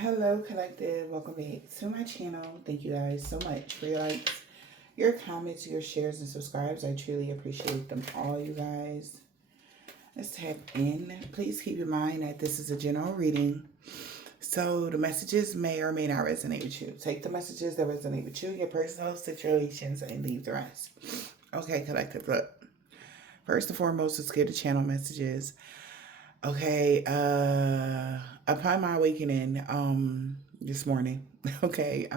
Hello, Collective. Welcome back to my channel. Thank you guys so much for your likes, your comments, your shares, and subscribes. I truly appreciate them all, you guys. Let's tap in. Please keep in mind that this is a general reading, so the messages may or may not resonate with you. Take the messages that resonate with you, your personal situations, and leave the rest. Okay, Collective, look. First and foremost, let's get the channel messages. Okay, upon my awakening, this morning, okay,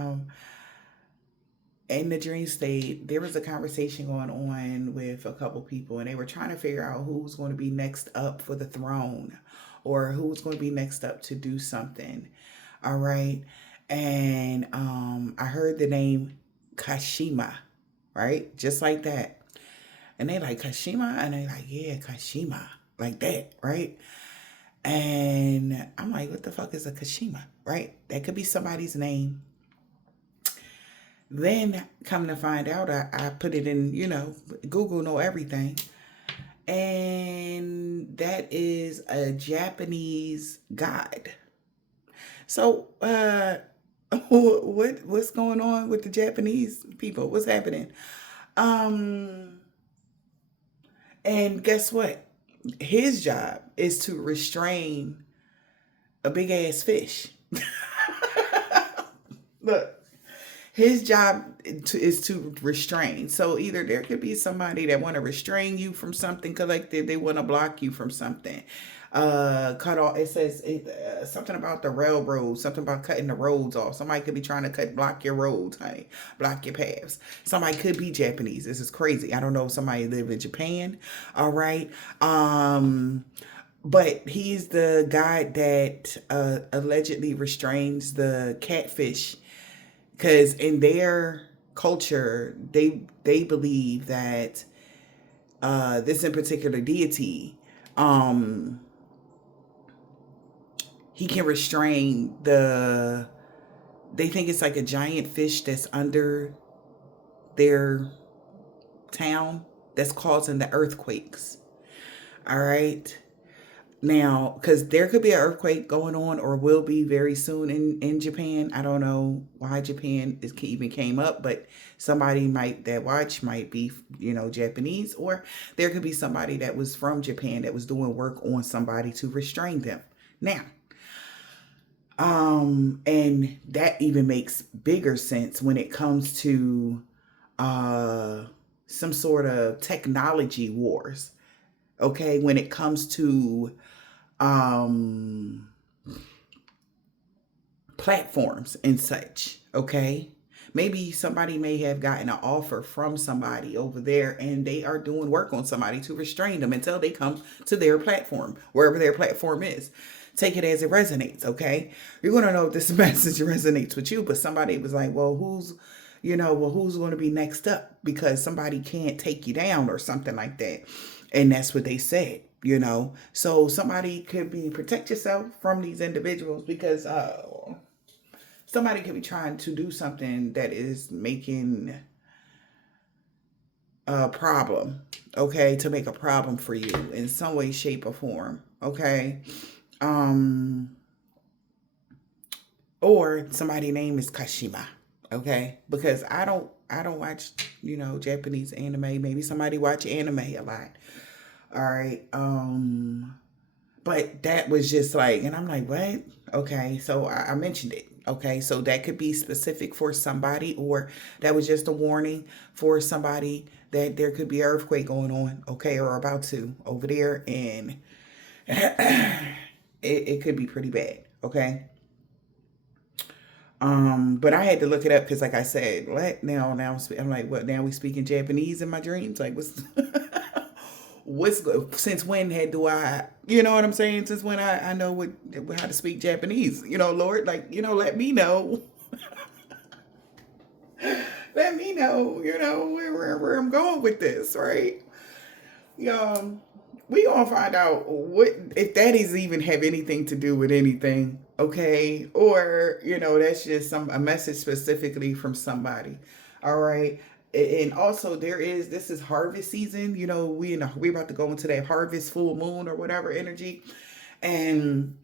in the dream state, there was a conversation going on with a couple people, and they were trying to figure out who's going to be next up for the throne or who's going to be next up to do something. All right. And I heard the name Kashima, right? Just like that. And they like Kashima, and they like, yeah, Kashima, like that, right? And I'm like, what the fuck is a Kashima, right? That could be somebody's name. Then come to find out, I put it in, Google know everything. And that is a Japanese god. So, what's going on with the Japanese people? What's happening? And guess what? His job is to restrain a big ass fish. Look, his job is to restrain. So either there could be somebody that want to restrain you from something collective, they want to block you from something. Cut off. It says something about the railroad, something about cutting the roads off. Somebody could be trying to block your roads, honey, block your paths. Somebody could be Japanese. This is crazy. I don't know if somebody live in Japan. All right. But he's the guy that allegedly restrains the catfish, because in their culture, they believe that this in particular deity, he can restrain the. They think it's like a giant fish that's under their town that's causing the earthquakes. All right. Now, because there could be an earthquake going on or will be very soon in Japan. I don't know why Japan even came up, but somebody that watch might be, Japanese, or there could be somebody that was from Japan that was doing work on somebody to restrain them. Now, and that even makes bigger sense when it comes to some sort of technology wars. Okay, when it comes to platforms and such. Okay, maybe somebody may have gotten an offer from somebody over there, and they are doing work on somebody to restrain them until they come to their platform, wherever their platform is. Take it as it resonates. Okay, you're going to know if this message resonates with you, but somebody was like, well, who's going to be next up, because somebody can't take you down or something like that. And that's what they said. So somebody could be, protect yourself from these individuals, because somebody could be trying to do something that is making a problem, okay, to make a problem for you in some way, shape, or form. Okay. Or somebody name is Kashima. Okay, because I don't watch, Japanese anime. Maybe somebody watch anime a lot. All right. But that was just like, and I'm like, what? Okay. So I mentioned it. Okay. So that could be specific for somebody, or that was just a warning for somebody that there could be an earthquake going on. Okay. Or about to over there. And it could be pretty bad. Okay. But I had to look it up because, like I said, what now? I'm like, what? Now we speaking Japanese in my dreams? Like, what's since when do I? You know what I'm saying? Since when I know how to speak Japanese? Lord, like, let me know. Let me know. Where I'm going with this, right? We gonna find out what if that is even have anything to do with anything, okay? Or that's just a message specifically from somebody. All right. And also this is harvest season. We about to go into that harvest full moon or whatever energy, and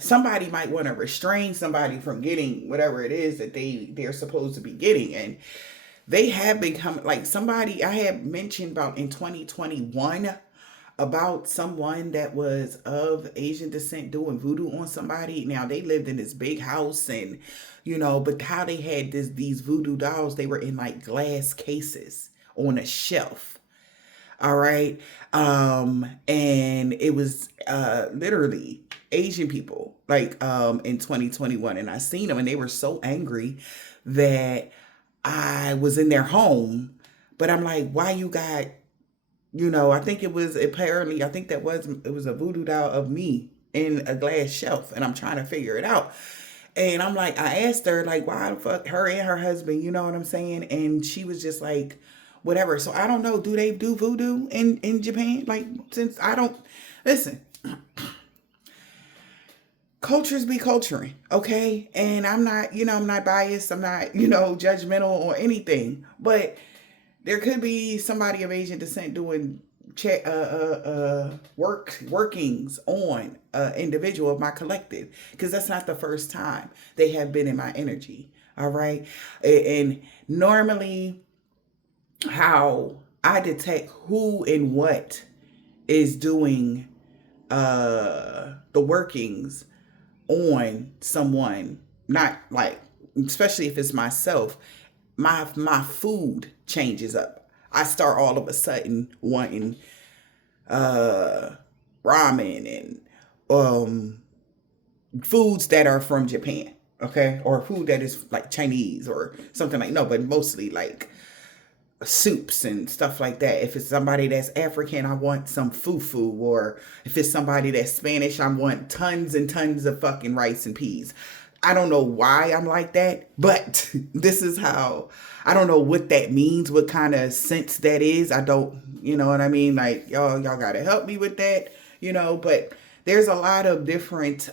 somebody might want to restrain somebody from getting whatever it is that they're supposed to be getting. And they have become like somebody I had mentioned about in 2021 about someone that was of Asian descent doing voodoo on somebody. Now they lived in this big house, and but how they had these voodoo dolls, they were in like glass cases on a shelf. All right. And it was literally Asian people like in 2021, and I seen them and they were so angry that I was in their home, but I'm like, why you got, I think it was apparently, I think it was a voodoo doll of me in a glass shelf, and I'm trying to figure it out. And I'm like, I asked her, like, why the fuck her and her husband, you know what I'm saying? And she was just like, whatever. So I don't know, do they do voodoo in Japan? Like, since I don't, listen, cultures be culturing, okay? And I'm not biased. I'm not, judgmental or anything. But there could be somebody of Asian descent doing workings on individual of my collective, because that's not the first time they have been in my energy. All right. And normally how I detect who and what is doing the workings on someone, not like, especially if it's myself, my food changes up. I start all of a sudden wanting uh ramen and foods that are from Japan, okay? Or food that is like Chinese or something like, no, but mostly like soups and stuff like that. If it's somebody that's African, I want some fufu. Or if it's somebody that's Spanish, I want tons and tons of fucking rice and peas. I don't know why I'm like that, but this is how. I don't know what that means, what kind of sense that is. I don't, you know what I mean? Like, y'all gotta help me with that, but there's a lot of different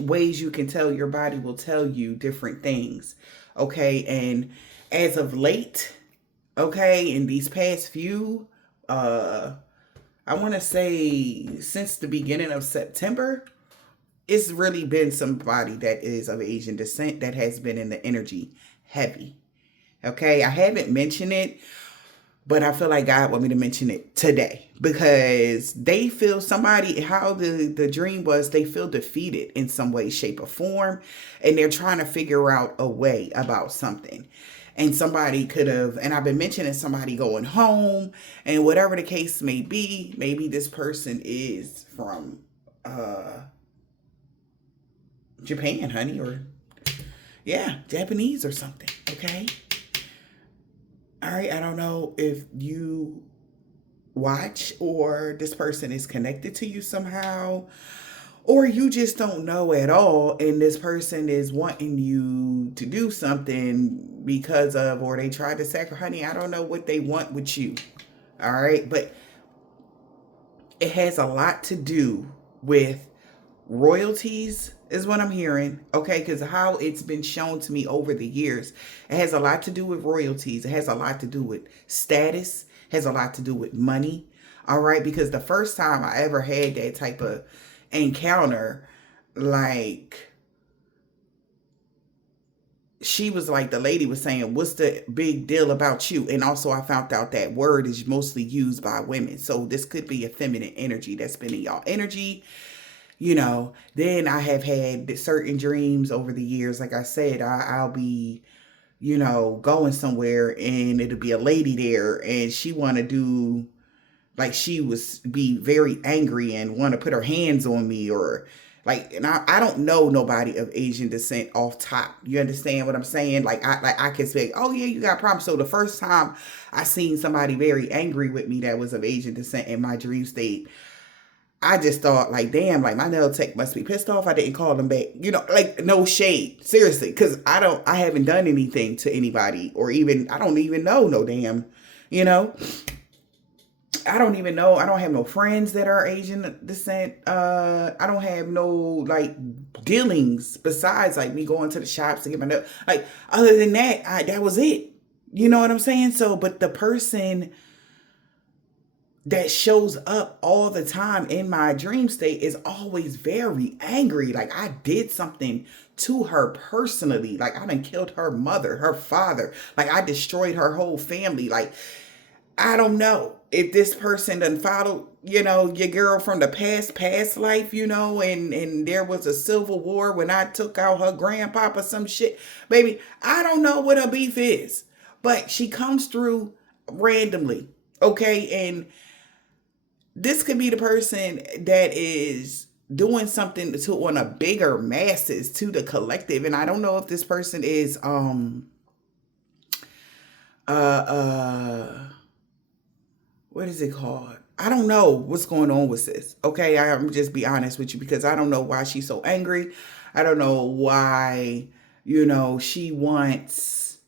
ways you can tell. Your body will tell you different things. Okay. And as of late, okay, in these past few, I want to say since the beginning of September, it's really been somebody that is of Asian descent that has been in the energy heavy. Okay. I haven't mentioned it, but I feel like God want me to mention it today, because they feel somebody, how the dream was, they feel defeated in some way, shape, or form. And they're trying to figure out a way about something. And somebody could have, and I've been mentioning somebody going home, and whatever the case may be, maybe this person is from Japan, honey, or yeah, Japanese or something. Okay. All right. I don't know if you watch or this person is connected to you somehow, or you just don't know at all, and this person is wanting you to do something because of, or they tried to sacrifice. Honey, I don't know what they want with you. All right. But it has a lot to do with royalties, is what I'm hearing. Okay. Because how it's been shown to me over the years, it has a lot to do with royalties. It has a lot to do with status, has a lot to do with money. All right. Because the first time I ever had that type of encounter, like, she was like, the lady was saying, what's the big deal about you? And also I found out that word is mostly used by women. So this could be a feminine energy that's been in y'all energy. Then I have had certain dreams over the years. Like I said, I'll be, going somewhere and it'll be a lady there, and she want to do, like, she was be very angry and want to put her hands on me, or like, and I don't know nobody of Asian descent off top. You understand what I'm saying? Like I can say, oh yeah, you got problems. So the first time I seen somebody very angry with me that was of Asian descent in my dream state, I just thought, like, damn, like, my nail tech must be pissed off I didn't call them back. Like, no shade. Seriously. Because I haven't done anything to anybody, or even, I don't even know no damn, you know. I don't even know. I don't have no friends that are Asian descent. I don't have no, like, dealings besides, like, me going to the shops to get my nail. Like, other than that, that was it. You know what I'm saying? So, but the person that shows up all the time in my dream state is always very angry. Like I did something to her personally. Like I done killed her mother, her father. Like I destroyed her whole family. Like I don't know if this person done followed, your girl from the past life, and there was a civil war when I took out her grandpapa, some shit. Baby, I don't know what her beef is, but she comes through randomly. Okay. And this could be the person that is doing something to on a bigger masses to the collective. And I don't know if this person is uh uh what is it called? I don't know what's going on with this. Okay, I'm just be honest with you because I don't know why she's so angry. I don't know why, she wants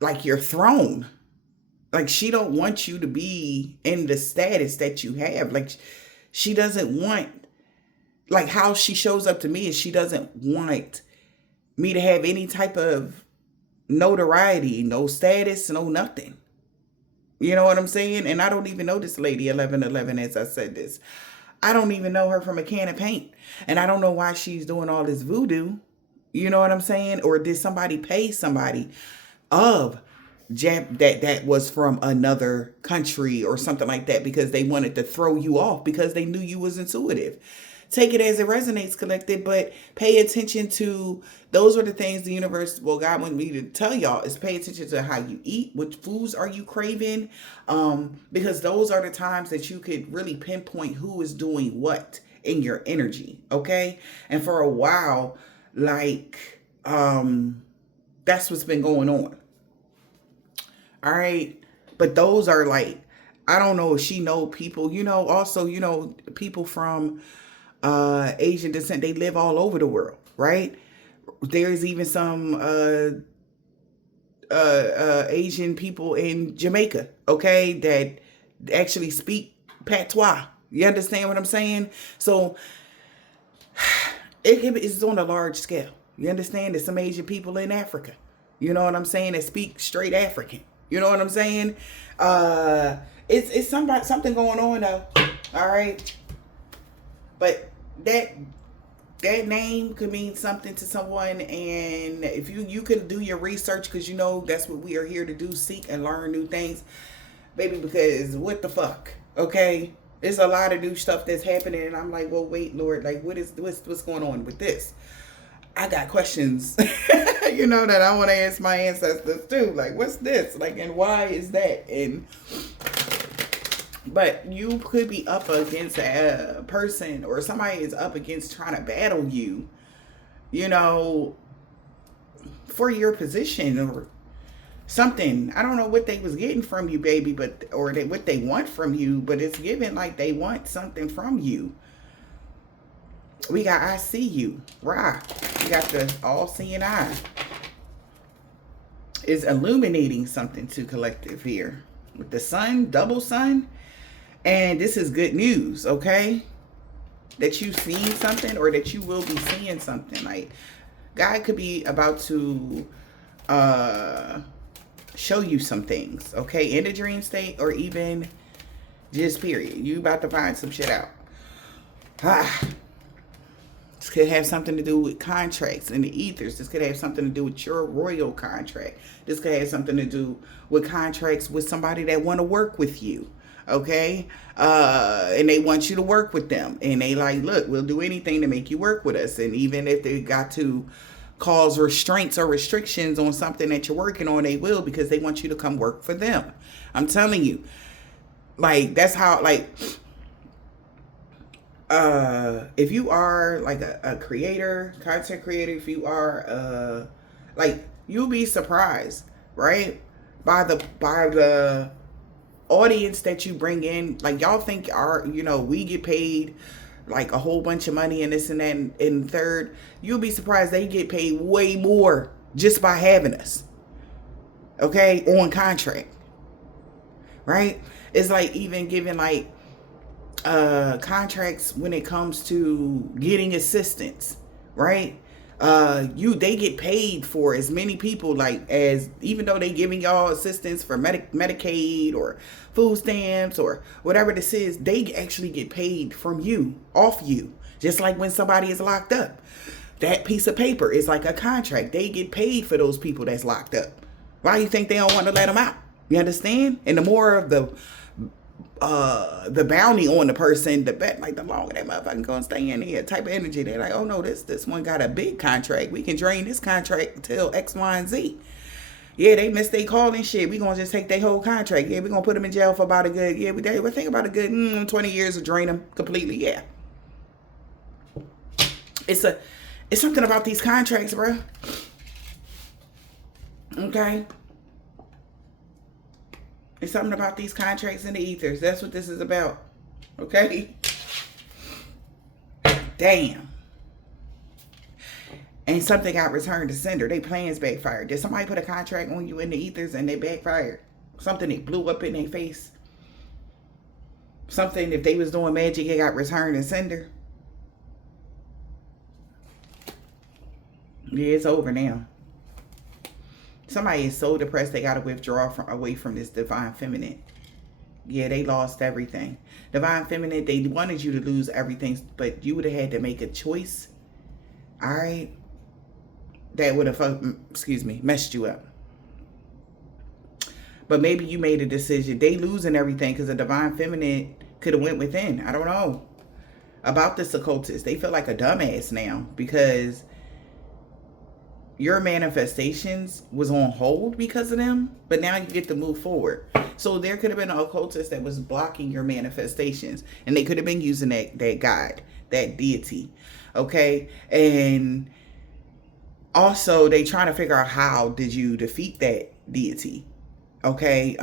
like your throne. Like she don't want you to be in the status that you have. Like she doesn't want, like how she shows up to me is she doesn't want me to have any type of notoriety, no status, no nothing. You know what I'm saying? And I don't even know this lady 1111 as I said this. I don't even know her from a can of paint. And I don't know why she's doing all this voodoo. You know what I'm saying? Or did somebody pay somebody of that was from another country or something like that because they wanted to throw you off because they knew you was intuitive. Take it as it resonates, collected, but pay attention to those are the things the universe, well, God wanted me to tell y'all is pay attention to how you eat, which foods are you craving, because those are the times that you could really pinpoint who is doing what in your energy, okay? And for a while, like, that's what's been going on. All right. But those are like, I don't know if she know people, also, people from Asian descent, they live all over the world, right? There's even some Asian people in Jamaica, okay, that actually speak patois. You understand what I'm saying? So it's on a large scale. You understand? There's some Asian people in Africa. You know what I'm saying? That speak straight African. You know what I'm saying? It's something going on though. All right. But that name could mean something to someone, and if you can do your research, because that's what we are here to do, seek and learn new things, baby, because what the fuck, okay? There's a lot of new stuff that's happening, and I'm like, well, wait, Lord, like what's going on with this? I got questions, that I want to ask my ancestors too. Like, what's this? Like, and why is that? But you could be up against a person or somebody is up against trying to battle you, for your position or something. I don't know what they was getting from you, baby, what they want from you, but it's given like they want something from you. We got I see you. Ra. We got the all-seeing eye. Is illuminating something to collective here. With the sun, double sun. And this is good news, okay? That you've seen something or that you will be seeing something. Like, God could be about to show you some things, okay? In the dream state or even just period. You about to find some shit out. This could have something to do with contracts in the ethers. This could have something to do with your royal contract. This could have something to do with contracts with somebody that want to work with you. Okay? And they want you to work with them. And they like, look, we'll do anything to make you work with us. And even if they got to cause restraints or restrictions on something that you're working on, they will, because they want you to come work for them. I'm telling you. Like, that's how, like, if you are like a creator, content creator, if you are like, you'll be surprised, right? By the audience that you bring in. Like, y'all think we get paid like a whole bunch of money and this and that and third. You'll be surprised they get paid way more just by having us, okay, on contract, right? It's like even giving like contracts when it comes to getting assistance, right? They get paid for as many people, like, as even though they giving y'all assistance for Medicaid or food stamps or whatever this is, they actually get paid from you, off you. Just like when somebody is locked up, that piece of paper is like a contract. They get paid for those people that's locked up. Why do you think they don't want to let them out? You understand? And the more of the bounty on the person, the bet, like, the longer that motherfucker gonna stay in here type of energy. They're like, oh no, this one got a big contract. We can drain this contract until X, Y, and Z. Yeah, they missed their call and shit. We gonna just take their whole contract. Yeah, we gonna put them in jail for about a good, we think about a good 20 years to drain them completely. Yeah. It's something about these contracts, bro. Okay. It's something about these contracts in the ethers. That's what this is about. Okay? Damn. And something got returned to sender. They plans backfired. Did somebody put a contract on you in the ethers and they backfired? Something that blew up in their face? Something, if they was doing magic, it got returned to sender? Yeah, it's over now. Somebody is so depressed they got to withdraw away from this divine feminine. Yeah, they lost everything. Divine feminine, they wanted you to lose everything, but you would have had to make a choice. All right? That would have, messed you up. But maybe you made a decision. They losing everything because the divine feminine could have went within. I don't know. About this occultist, they feel like a dumbass now because your manifestations was on hold because of them, but now you get to move forward. So there could have been an occultist that was blocking your manifestations, and they could have been using that God, that deity. Okay? And also they trying to figure out how did you defeat that deity. Okay?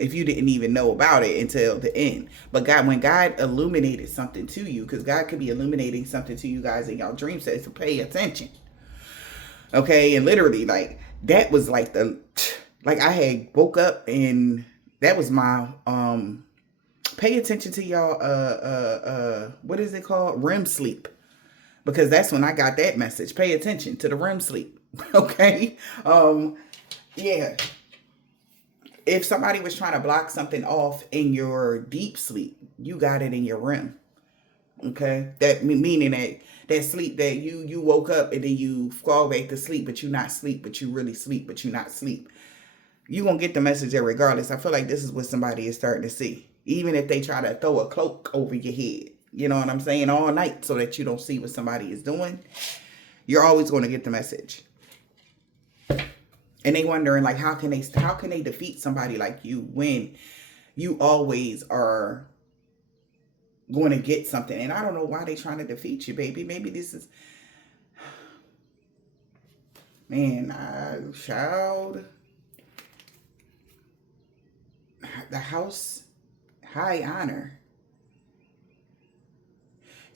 If you didn't even know about it until the end. But when God illuminated something to you, because God could be illuminating something to you guys in y'all dream sets, to pay attention. Okay, and literally, like, that was like I had woke up and that was my pay attention to y'all what is it called? REM sleep. Because that's when I got that message. Pay attention to the REM sleep. Okay? Yeah. If somebody was trying to block something off in your deep sleep, you got it in your REM. Okay? That meaning that sleep that you woke up and then you fall back to sleep, but you're not sleep, but you really sleep, but you're not sleep. You're going to get the message there regardless. I feel like this is what somebody is starting to see. Even if they try to throw a cloak over your head, you know what I'm saying, all night so that you don't see what somebody is doing, you're always going to get the message. And they wondering, like, how can they defeat somebody like you when you always are going to get something? And I don't know why they trying to defeat you, baby. Maybe this is, man, child, the house, high honor.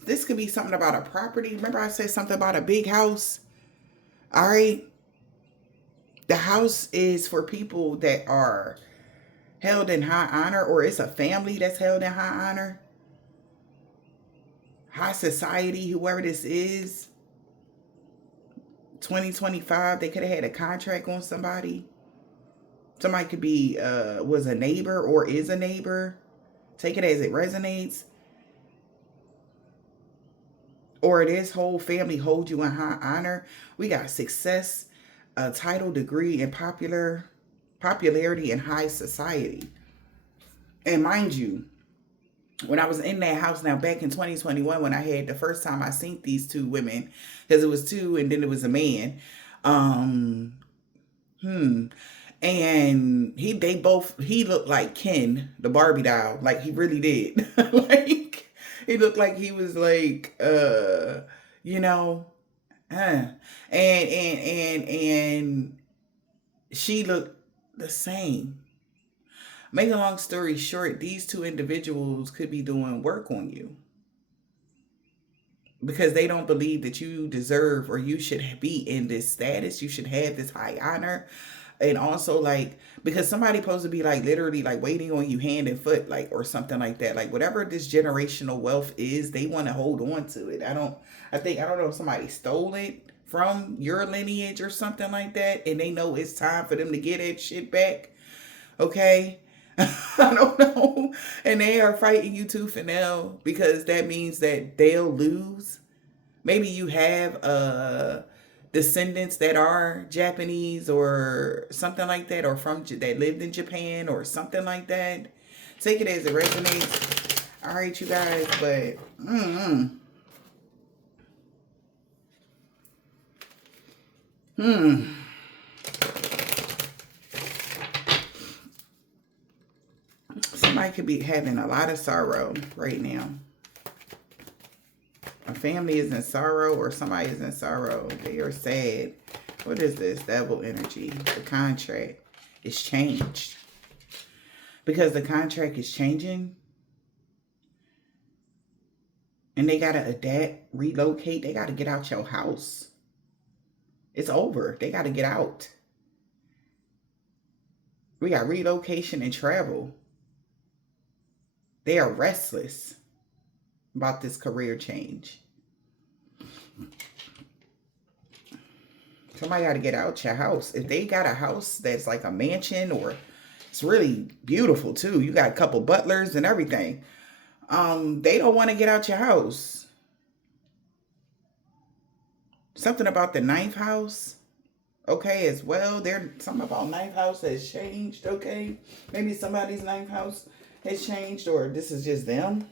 This could be something about a property. Remember I said something about a big house? All right. The house is for people that are held in high honor, or it's a family that's held in high honor. High society, whoever this is. 2025, they could have had a contract on somebody. Somebody could be, was a neighbor or is a neighbor. Take it as it resonates. Or this whole family holds you in high honor. We got success, a title, degree, and popularity in high society. And mind you, when I was in that house now back in 2021, when I had the first time I seen these two women, because it was two and then it was a man. And he looked like Ken, the Barbie doll. Like, he really did. Like, he looked like he was like, and she looked the same. Make a long story short, these two individuals could be doing work on you because they don't believe that you deserve or you should be in this status. You should have this high honor. And also, like, because somebody supposed to be, like, literally, like, waiting on you hand and foot, like, or something like that. Like, whatever this generational wealth is, they want to hold on to it. I don't know if somebody stole it from your lineage or something like that, and they know it's time for them to get that shit back. Okay. I don't know. And they are fighting you tooth and nail because that means that they'll lose. Maybe you have descendants that are Japanese or something like that, or from that lived in Japan or something like that. Take it as it resonates. All right, you guys, but somebody could be having a lot of sorrow right now. A family is in sorrow or somebody is in sorrow. They are sad. What is this? Devil energy. The contract is changed. Because the contract is changing and they got to adapt, relocate. They got to get out your house. It's over. They got to get out. We got relocation and travel. They are restless about this career change. Somebody got to get out your house. If they got a house that's like a mansion or it's really beautiful too. You got a couple butlers and everything. They don't want to get out your house. Something about the ninth house. Okay, as well. There's something about ninth house has changed. Okay. Maybe somebody's ninth house has changed or this is just them.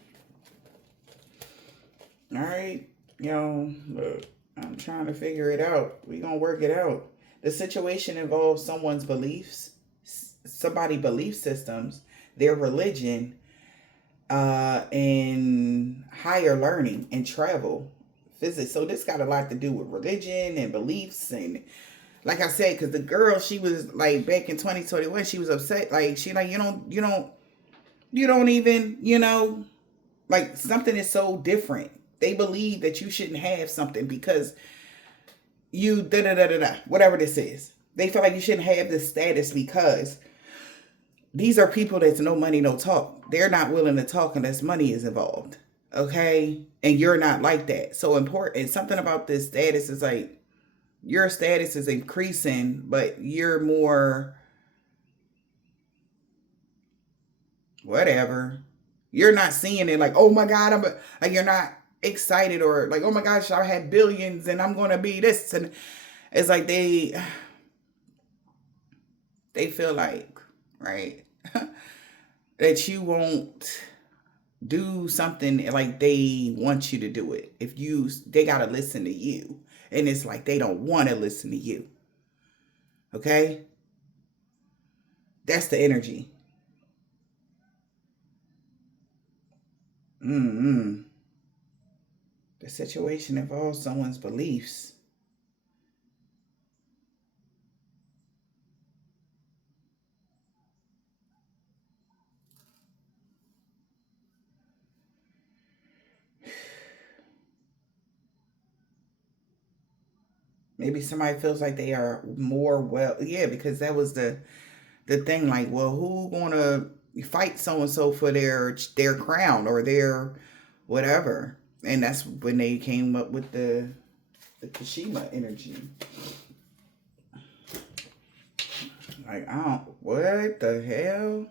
All right. Look, I'm trying to figure it out. We're going to work it out. The situation involves someone's beliefs, somebody's belief systems, their religion, and higher learning and travel, physics. So this got a lot to do with religion and beliefs. And like I said, because the girl, she was like back in 2021, she was upset. Like she like, you don't even, like something is so different. They believe that you shouldn't have something because you whatever this is. They feel like you shouldn't have this status because these are people that's no money, no talk. They're not willing to talk unless money is involved. Okay? And you're not like that. So important. Something about this status is like your status is increasing, but you're more whatever. You're not seeing it like, oh my God, like you're not excited or like, oh my gosh, I had billions and I'm gonna be this. And it's like they feel like, right, that you won't do something like they want you to do it. They gotta listen to you. And it's like they don't want to listen to you. Okay? That's the energy. The situation involves someone's beliefs. Maybe somebody feels like they are more yeah, because that was the thing. Like, well, who gonna fight so and so for their crown or their whatever? And that's when they came up with the Kashima energy. Like, what the hell?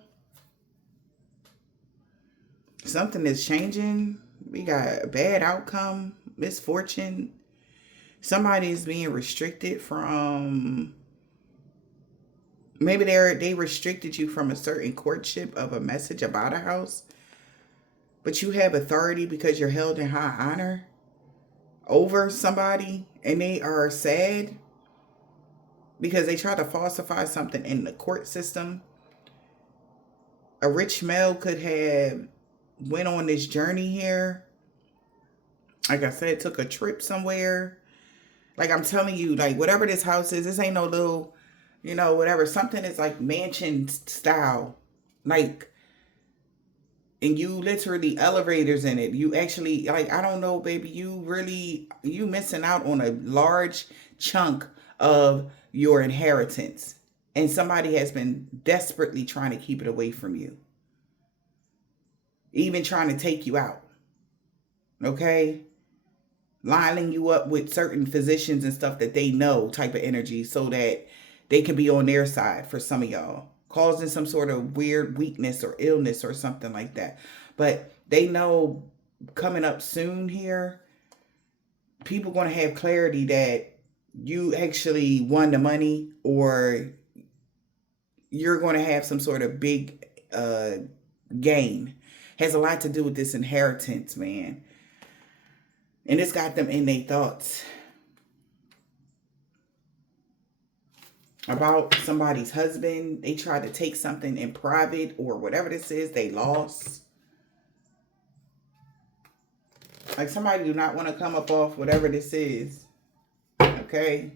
Something is changing. We got a bad outcome, misfortune. Somebody is being restricted from, maybe they restricted you from a certain courtship of a message about a house, but you have authority because you're held in high honor over somebody, and they are sad because they try to falsify something in the court system. A rich male could have went on this journey here. Like I said, took a trip somewhere. Like I'm telling you, like whatever this house is, this ain't no little, whatever. Something is like mansion style. Like, and you literally elevators in it. You actually, like, I don't know, baby. You missing out on a large chunk of your inheritance. And somebody has been desperately trying to keep it away from you. Even trying to take you out. Okay? lining you up with certain physicians and stuff that they know type of energy so that they can be on their side for some of y'all, causing some sort of weird weakness or illness or something like that. But they know coming up soon here, people going to have clarity that you actually won the money, or you're going to have some sort of big gain. Has a lot to do with this inheritance, man. And it's got them in their thoughts about somebody's husband. They tried to take something in private or whatever this is, they lost. Like somebody do not want to come up off whatever this is. Okay.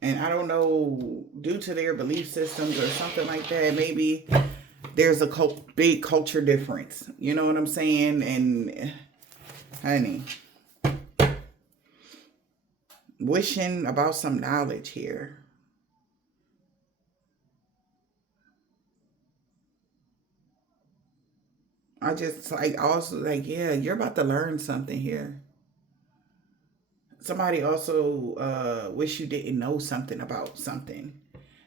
And I don't know, due to their belief systems or something like that, maybe there's a big culture difference. You know what I'm saying? And honey, wishing about some knowledge here. I just like also like, yeah, you're about to learn something here. Somebody also wish you didn't know something about something.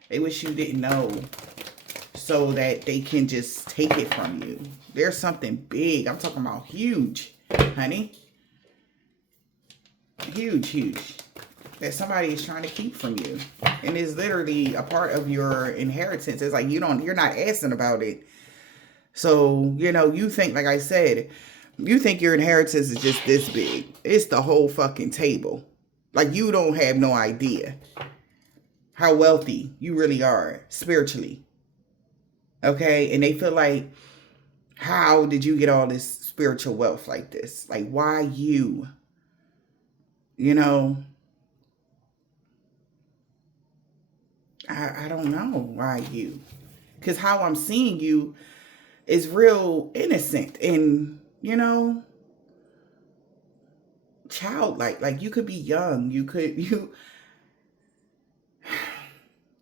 They wish you didn't know so that they can just take it from you. There's something big. I'm talking about huge, honey. Huge, huge. That somebody is trying to keep from you. And it's literally a part of your inheritance. It's like you're not asking about it. So, you think, like I said, you think your inheritance is just this big. It's the whole fucking table. Like, you don't have no idea how wealthy you really are spiritually. Okay? And they feel like, how did you get all this spiritual wealth like this? Like, why you? I don't know why you. Because how I'm seeing you is real innocent and, childlike. Like you could be young.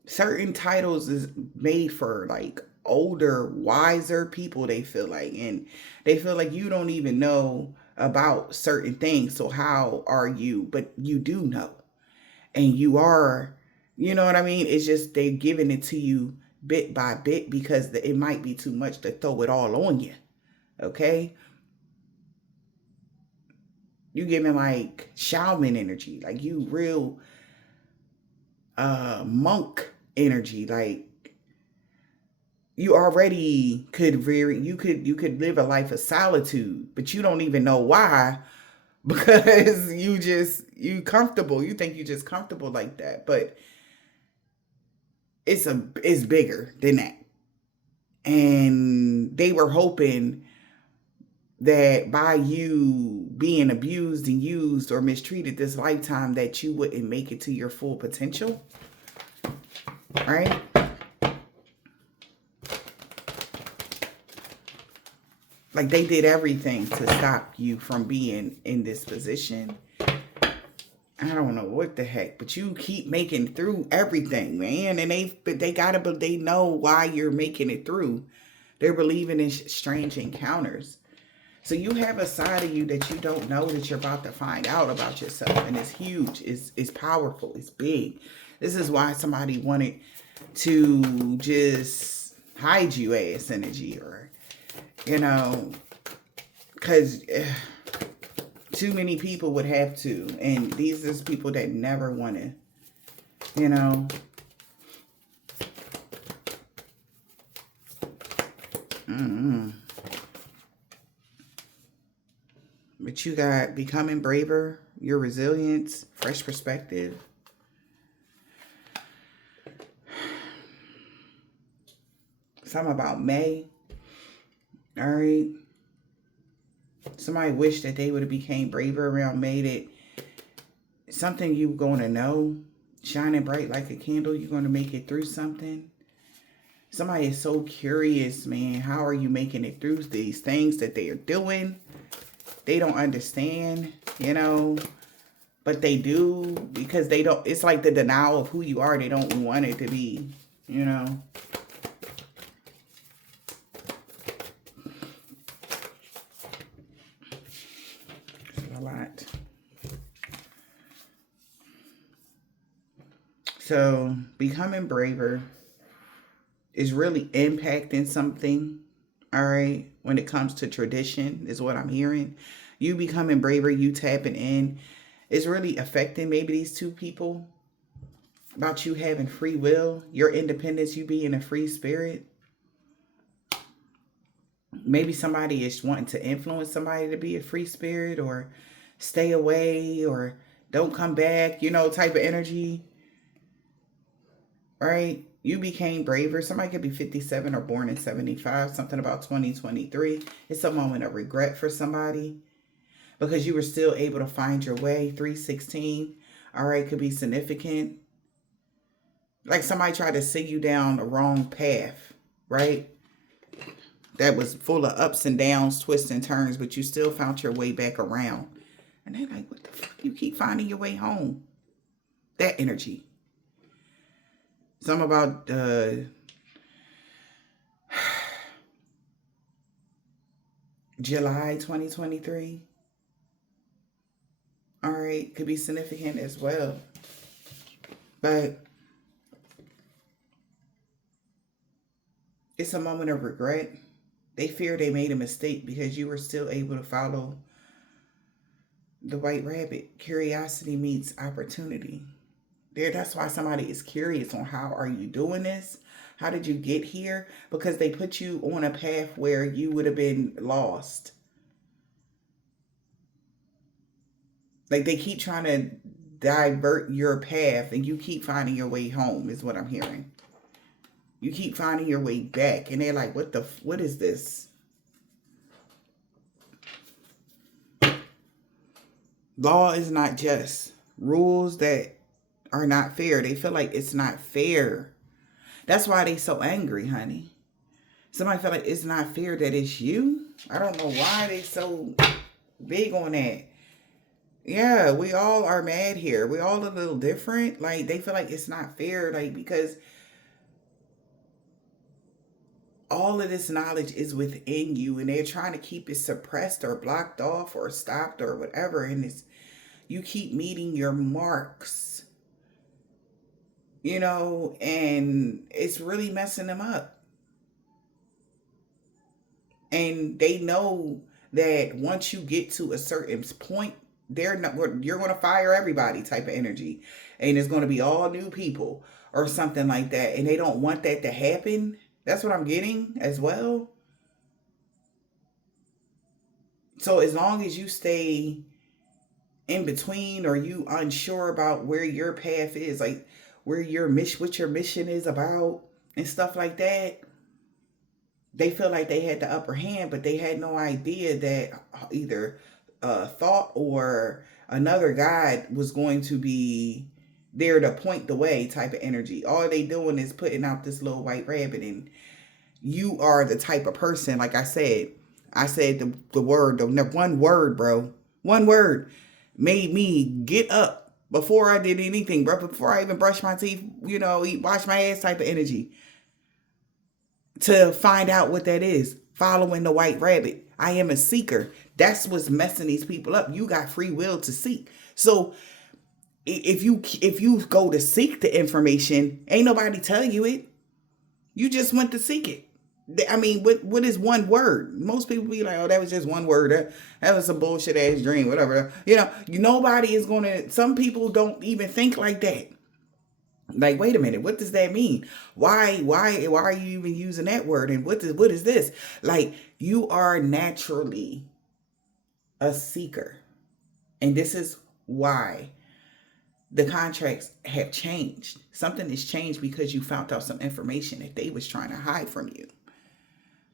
Certain titles is made for like older, wiser people, they feel like. And they feel like you don't even know about certain things. So how are you? But you do know. And you are, you know what I mean? It's just they're giving it to you bit by bit because it might be too much to throw it all on you. Okay? You giving like shaman energy, like you real monk energy. Like you already you could live a life of solitude, but you don't even know why, because you comfortable. You think you just comfortable like that, but it's bigger than that. And they were hoping that by you being abused and used or mistreated this lifetime that you wouldn't make it to your full potential. Right? Like they did everything to stop you from being in this position. I don't know what the heck, but you keep making through everything, man. And they know why you're making it through. They're believing in strange encounters. So you have a side of you that you don't know that you're about to find out about yourself. And it's huge. It's powerful. It's big. This is why somebody wanted to just hide you ass energy, or, because too many people would have to. And these are people that never want to, But you got becoming braver, your resilience, fresh perspective. Something about May. All right. Somebody wished that they would have became braver around May. That something you're going to know, shining bright like a candle. You're going to make it through something. Somebody is so curious, man. How are you making it through these things that they are doing? They don't understand, but they do, because they don't, it's like the denial of who you are. They don't want it to be, a lot. So becoming braver is really impacting something. All right. When it comes to tradition is what I'm hearing. You becoming braver, you tapping in is really affecting maybe these two people about you having free will, your independence, you being a free spirit. Maybe somebody is wanting to influence somebody to be a free spirit or stay away or don't come back, type of energy. Right? You became braver. Somebody could be 57 or born in 75, something about 2023. It's a moment of regret for somebody because you were still able to find your way. 316, all right, could be significant. Like somebody tried to send you down the wrong path, right? That was full of ups and downs, twists and turns, but you still found your way back around. And they're like, what the fuck? You keep finding your way home. That energy. Something about July 2023. All right, could be significant as well. But it's a moment of regret. They fear they made a mistake because you were still able to follow the white rabbit. Curiosity meets opportunity. That's why somebody is curious on how are you doing this? How did you get here? Because they put you on a path where you would have been lost. Like they keep trying to divert your path and you keep finding your way home is what I'm hearing. You keep finding your way back and they're like, what is this? Law is not just. Rules that are not fair. They feel like it's not fair. That's why they so angry, honey. Somebody feel like it's not fair that it's you. I don't know why they so big on that. Yeah, we all are mad here. We all a little different. Like they feel like it's not fair, like because all of this knowledge is within you and they're trying to keep it suppressed or blocked off or stopped or whatever. And you keep meeting your marks, and it's really messing them up. And they know that once you get to a certain point, you're going to fire everybody type of energy. And it's going to be all new people or something like that. And they don't want that to happen. That's what I'm getting as well. So as long as you stay in between or you unsure about where your path is, like where what your mission is about and stuff like that, they feel like they had the upper hand, but they had no idea that either thought or another guide was going to be there to point the way type of energy. All they doing is putting out this little white rabbit, and you are the type of person, like I said the word, the one word, bro. One word made me get up before I did anything, bro. Before I even brushed my teeth, wash my ass type of energy. To find out what that is. Following the white rabbit. I am a seeker. That's what's messing these people up. You got free will to seek. So if you go to seek the information, ain't nobody telling you it. You just went to seek it. I mean, what is one word? Most people be like, oh, that was just one word. That was a bullshit ass dream, whatever. Nobody is going to, some people don't even think like that. Like, wait a minute, what does that mean? Why are you even using that word? And what is this? Like, you are naturally a seeker. And this is why the contracts have changed. Something has changed because you found out some information that they was trying to hide from you.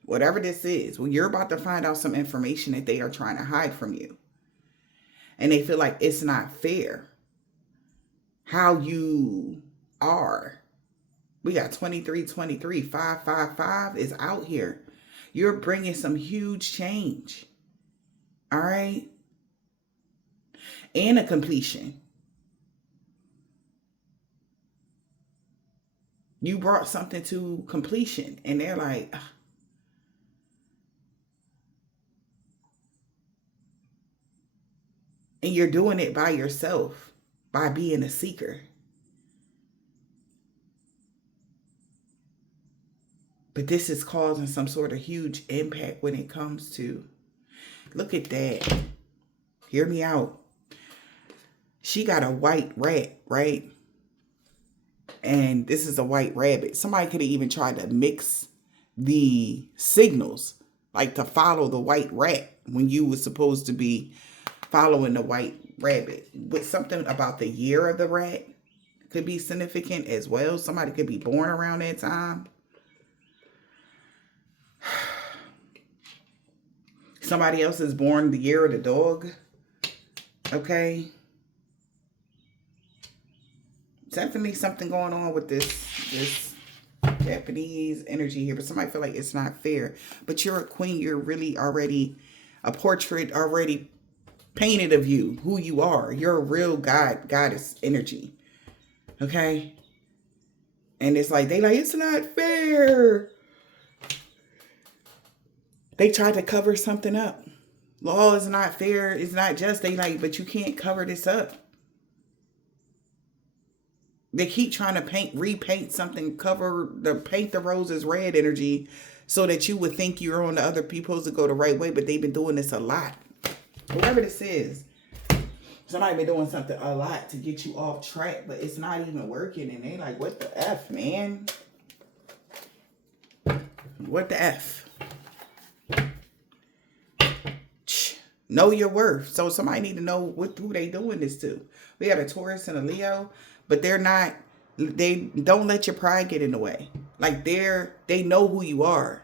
Whatever this is, well, you're about to find out some information that they are trying to hide from you. And they feel like it's not fair how you are. We got 2323, 555 is out here. You're bringing some huge change. All right? And a completion. You brought something to completion and they're like, ugh. And you're doing it by yourself, by being a seeker. But this is causing some sort of huge impact when it comes to, look at that. Hear me out. She got a white rat, right? And this is a white rabbit. Somebody could have even tried to mix the signals, like to follow the white rat when you were supposed to be following the white rabbit. With something about the year of the rat could be significant as well. Somebody could be born around that time. Somebody else is born the year of the dog. Okay. Definitely something going on with this Japanese energy here. But somebody feel like it's not fair. But you're a queen. You're really already a portrait already painted of you, who you are. You're a real goddess energy. Okay. And it's like, they like, it's not fair. They tried to cover something up. Law is not fair. It's not just. They like, but you can't cover this up. They keep trying to repaint something, paint the roses red energy so that you would think you're on the other people's to go the right way. But they've been doing this a lot. Whatever this is, somebody been doing something a lot to get you off track, but it's not even working. And they like, what the F, man? What the F? Know your worth. So somebody need to know who they doing this to. We got a Taurus and a Leo, but they don't let your pride get in the way. Like they know who you are,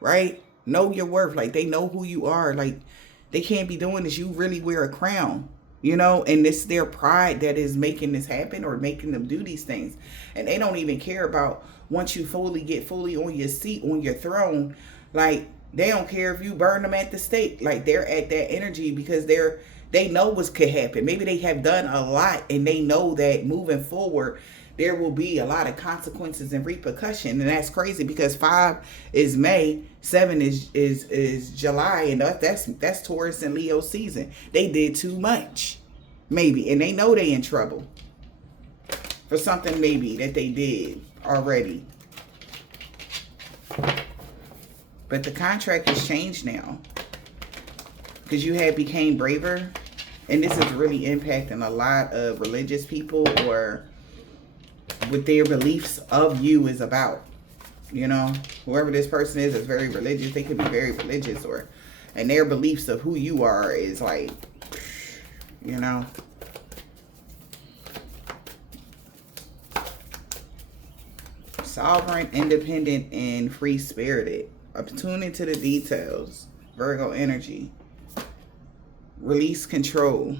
right? Know your worth. Like they know who you are. Like they can't be doing this. You really wear a crown, and it's their pride that is making this happen or making them do these things. And they don't even care about once you get fully on your seat, on your throne, like, they don't care if you burn them at the stake. Like, they're at that energy because they know what could happen. Maybe they have done a lot and they know that moving forward, there will be a lot of consequences and repercussion. And that's crazy because 5 is May, 7 is July, and that's Taurus and Leo season. They did too much, maybe, and they know they in trouble for something maybe that they did already. But the contract has changed now because you became braver. And this is really impacting a lot of religious people or what their beliefs of you is about. Whoever this person is very religious. They could be very religious and their beliefs of who you are is like, sovereign, independent, and free-spirited. Tune into the details. Virgo energy. Release control.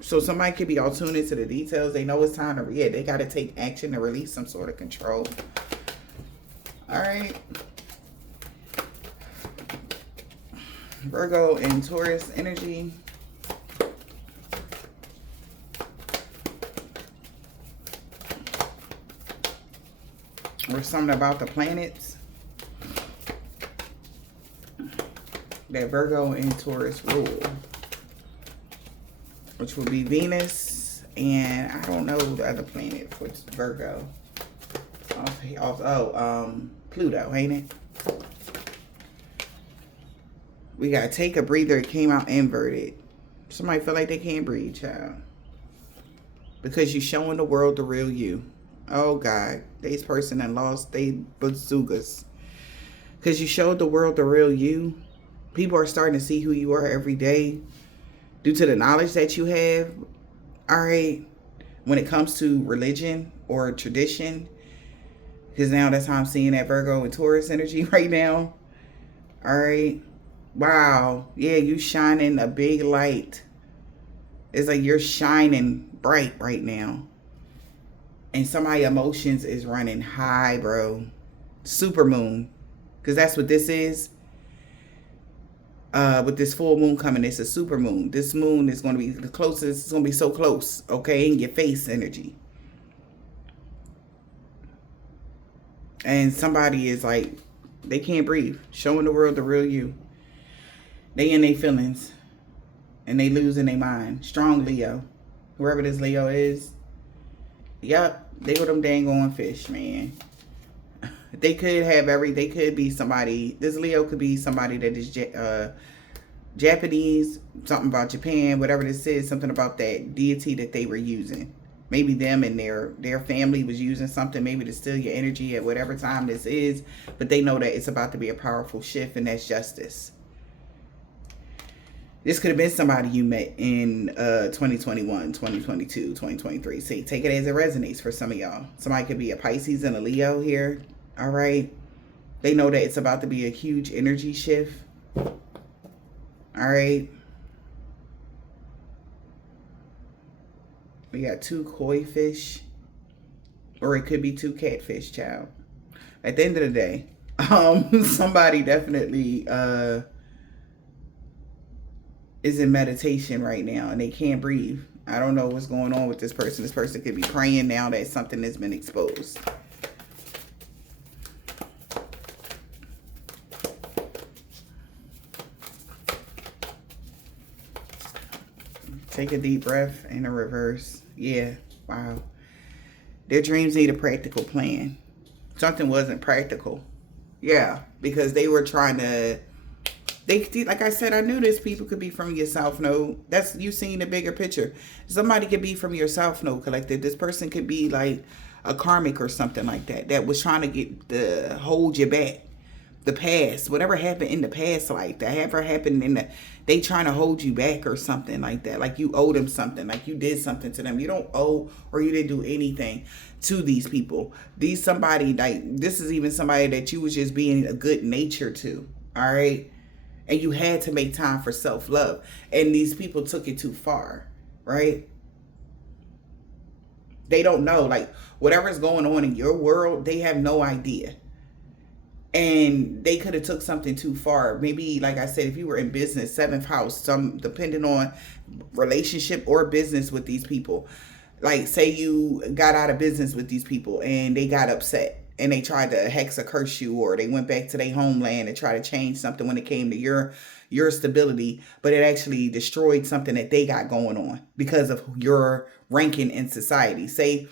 So somebody could be all tuned into the details. They know it's time to they got to take action to release some sort of control. All right. Virgo and Taurus energy. Or something about the planets that Virgo and Taurus rule, which will be Venus and I don't know the other planet for Virgo. Pluto, ain't it? We got take a breather. It came out inverted. Somebody feel like they can't breathe, child, because you're showing the world the real you. Oh God, this person and lost they bazookas because you showed the world the real you. People are starting to see who you are every day due to the knowledge that you have. All right. When it comes to religion or tradition, because now that's how I'm seeing that Virgo and Taurus energy right now. All right. Wow. Yeah, you shining a big light. It's like you're shining bright right now. And somebody's emotions is running high, bro. Super moon. Because that's what this is. With this full moon coming, it's a super moon. This moon is going to be the closest. It's going to be so close, okay, in your face energy. And somebody is like, they can't breathe. Showing the world the real you. They in their feelings. and they losing their mind. Strong Leo. Whoever this Leo is. Yep. They were them dang on fish, man. They could be somebody. This Leo could be somebody that is Japanese, something about Japan, whatever this is, something about that deity that they were using. Maybe them and their family was using something, maybe to steal your energy at whatever time this is, but they know that it's about to be a powerful shift, and that's justice. This could have been somebody you met in 2021, 2022, 2023. See, take it as it resonates for some of y'all. Somebody could be a Pisces and a Leo here. All right. They know that it's about to be a huge energy shift. All right. We got 2 koi fish. Or it could be 2 catfish, child. At the end of the day, somebody definitely is in meditation right now and they can't breathe. I don't know what's going on with this person. This person could be praying now that something has been exposed. Take a deep breath and a reverse. Yeah, wow. Their dreams need a practical plan. Something wasn't practical. Yeah, because they were trying to, like I said, I knew this people could be from your South Node. That's you seeing the bigger picture. Somebody could be from your South Node collective. This person could be like a karmic or something like that. That was trying to hold you back. The past, whatever happened in the past life, that ever happened they trying to hold you back or something like that. Like you owe them something, like you did something to them. You don't owe or you didn't do anything to these people. Somebody like, this is even somebody that you was just being a good nature to. All right. And you had to make time for self-love. And these people took it too far. Right. They don't know, like whatever's going on in your world, they have no idea. And they could have took something too far. Maybe, like I said, if you were in business, 7th house, depending on relationship or business with these people. Like, say you got out of business with these people and they got upset and they tried to hex or curse you, or they went back to their homeland and tried to change something when it came to your stability, but it actually destroyed something that they got going on because of your ranking in society. Say,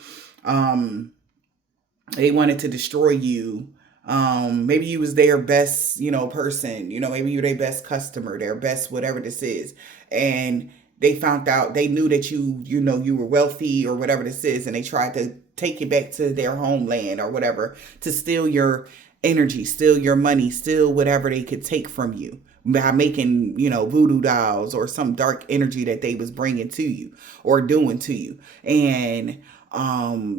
they wanted to destroy you. Maybe you was their best, person, maybe you're their best customer, their best, whatever this is. And they found out, they knew that you were wealthy or whatever this is. And they tried to take you back to their homeland or whatever to steal your energy, steal your money, steal whatever they could take from you by making, voodoo dolls or some dark energy that they was bringing to you or doing to you. And,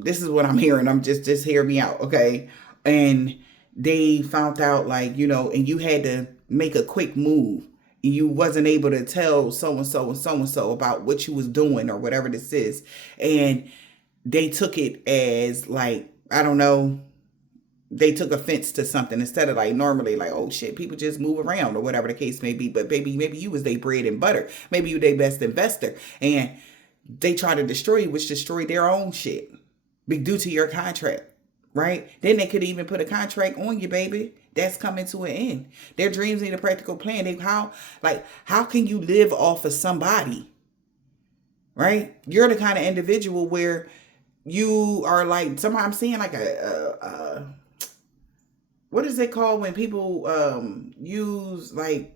this is what I'm hearing. I'm just hear me out. Okay. And they found out, like, and you had to make a quick move. You wasn't able to tell so-and-so and so-and-so about what you was doing or whatever this is. And they took it as like, I don't know, they took offense to something instead of like normally like, oh shit, people just move around or whatever the case may be. But baby, maybe you was their bread and butter. Maybe you their best investor. And they try to destroy you, which destroyed their own shit due to your contract. Right? Then they could even put a contract on you, baby. That's coming to an end. Their dreams need a practical plan. How can you live off of somebody? Right? You're the kind of individual where you are like, somehow I'm seeing like what is it called when people use like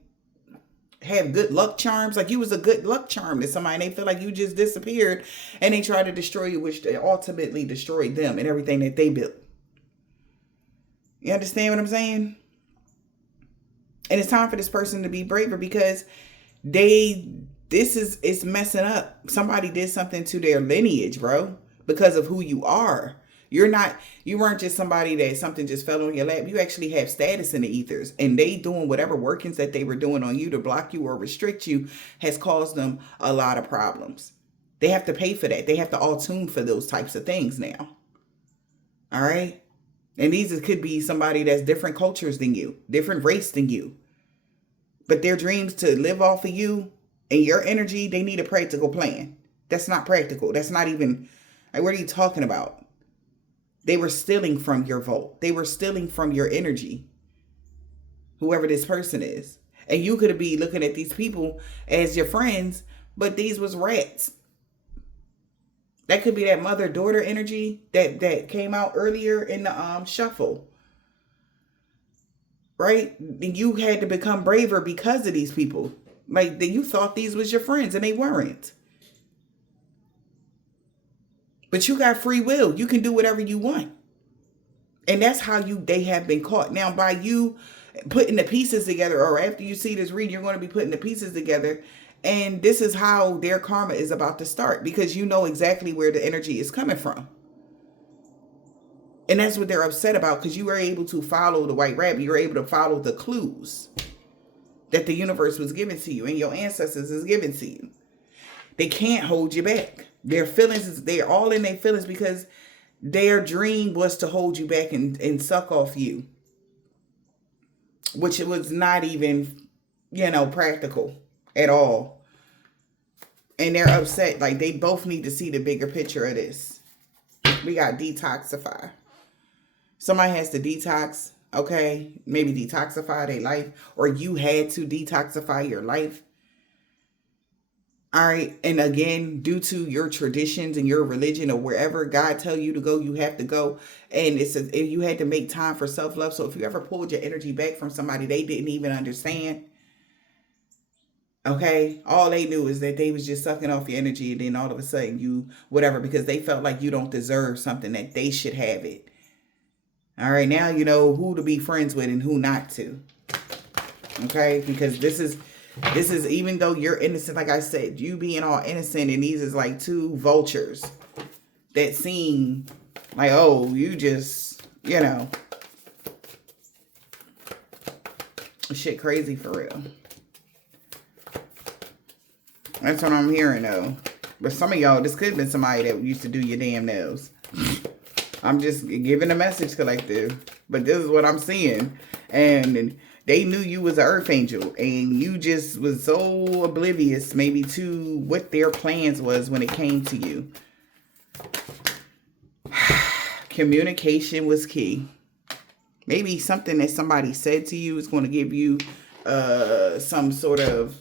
have good luck charms? Like you was a good luck charm to somebody and they feel like you just disappeared and they try to destroy you, which they ultimately destroyed them and everything that they built. You understand what I'm saying? And it's time for this person to be braver because it's messing up. Somebody did something to their lineage, bro, because of who you are. You weren't just somebody that something just fell on your lap. You actually have status in the ethers, and they doing whatever workings that they were doing on you to block you or restrict you has caused them a lot of problems. They have to pay for that. They have to all tune for those types of things now. All right. And these could be somebody that's different cultures than you, different race than you. But their dreams to live off of you and your energy, they need a practical plan. That's not practical. That's not even, like, what are you talking about? They were stealing from your vault. They were stealing from your energy. Whoever this person is. And you could be looking at these people as your friends, but these was rats. That could be that mother-daughter energy that came out earlier in the shuffle. Right? You had to become braver because of these people. Like, you thought these was your friends and they weren't. But you got free will. You can do whatever you want. And that's how they have been caught. Now, by you putting the pieces together, or after you see this read, you're going to be putting the pieces together. And this is how their karma is about to start, because you know exactly where the energy is coming from. And that's what they're upset about, because you were able to follow the white rabbit. You were able to follow the clues that the universe was giving to you and your ancestors is giving to you. They can't hold you back. Their feelings, they're all in their feelings, because their dream was to hold you back and suck off you. Which it was not even, practical at all. And they're upset. Like, they both need to see the bigger picture of this. We got detoxify. Somebody has to detox, okay? Maybe detoxify their life, or you had to detoxify your life. All right. And again, due to your traditions and your religion, or wherever God tell you to go, you have to go. And it says you had to make time for self-love. So if you ever pulled your energy back from somebody they didn't even understand, okay, all they knew is that they was just sucking off your energy, and then all of a sudden you whatever, because they felt like you don't deserve something, that they should have it. All right, now you know who to be friends with and who not to. Okay, because this is even though you're innocent, like I said, you being all innocent, and these is like two vultures that seem like, oh, you just, shit crazy for real. That's what I'm hearing though. But some of y'all, this could have been somebody that used to do your damn nails. I'm just giving a message, collective. But this is what I'm seeing. And they knew you was an earth angel, and you just was so oblivious maybe to what their plans was when it came to you. Communication was key. Maybe something that somebody said to you is going to give you some sort of,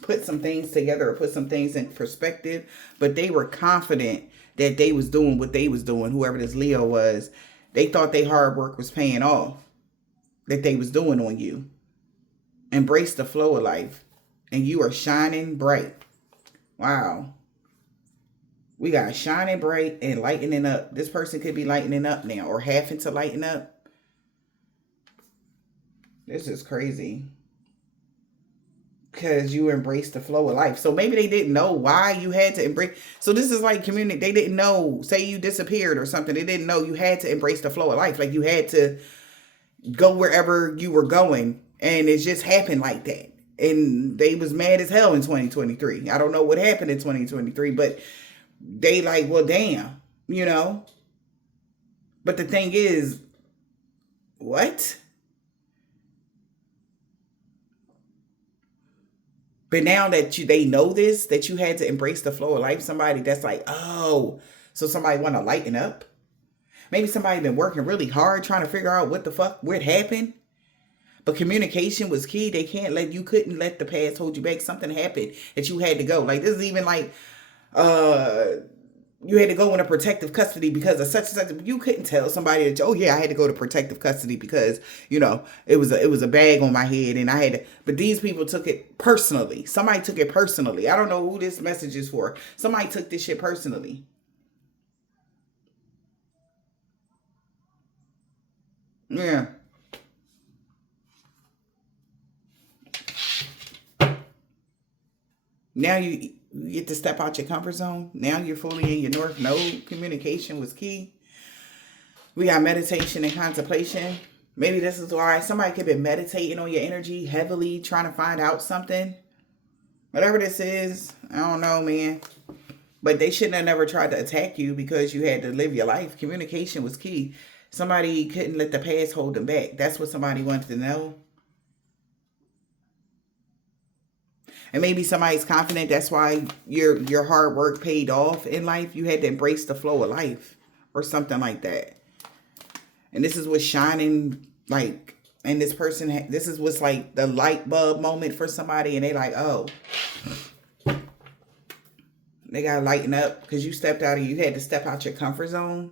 put some things together or put some things in perspective. But they were confident that they was doing what they was doing, whoever this Leo was. They thought their hard work was paying off, that they was doing on you. Embrace the flow of life. And you are shining bright. Wow. We got shining bright and lightening up. This person could be lightening up now, or having to lighten up. This is crazy. Because you embrace the flow of life. So maybe they didn't know why you had to embrace. So this is like community. They didn't know, say you disappeared or something. They didn't know you had to embrace the flow of life. Like you had to go wherever you were going. And it just happened like that. And they was mad as hell in 2023. I don't know what happened in 2023. But they like, well, damn. But the thing is, what? But now that they know this, that you had to embrace the flow of life, somebody that's like, oh, so somebody want to lighten up? Maybe somebody been working really hard trying to figure out what happened. But communication was key. You couldn't let the past hold you back. Something happened that you had to go. Like, this is even like, you had to go into protective custody because of such and such. You couldn't tell somebody that, oh yeah, I had to go to protective custody because, it was a bag on my head and I had to, but these people took it personally. Somebody took it personally. I don't know who this message is for. Somebody took this shit personally. Yeah. Now you get to step out your comfort zone. Now you're fully in your North Node. Communication was key. We got meditation and contemplation. Maybe this is why somebody could be meditating on your energy heavily, trying to find out something. Whatever this is, I don't know, man. But they shouldn't have never tried to attack you because you had to live your life. Communication was key. Somebody couldn't let the past hold them back. That's what somebody wanted to know. And maybe somebody's confident that's why your hard work paid off in life. You had to embrace the flow of life or something like that. And this is what shining, like, And this person, this is what's like the light bulb moment for somebody. And they like, oh, they got to lighten up because you stepped out and you had to step out your comfort zone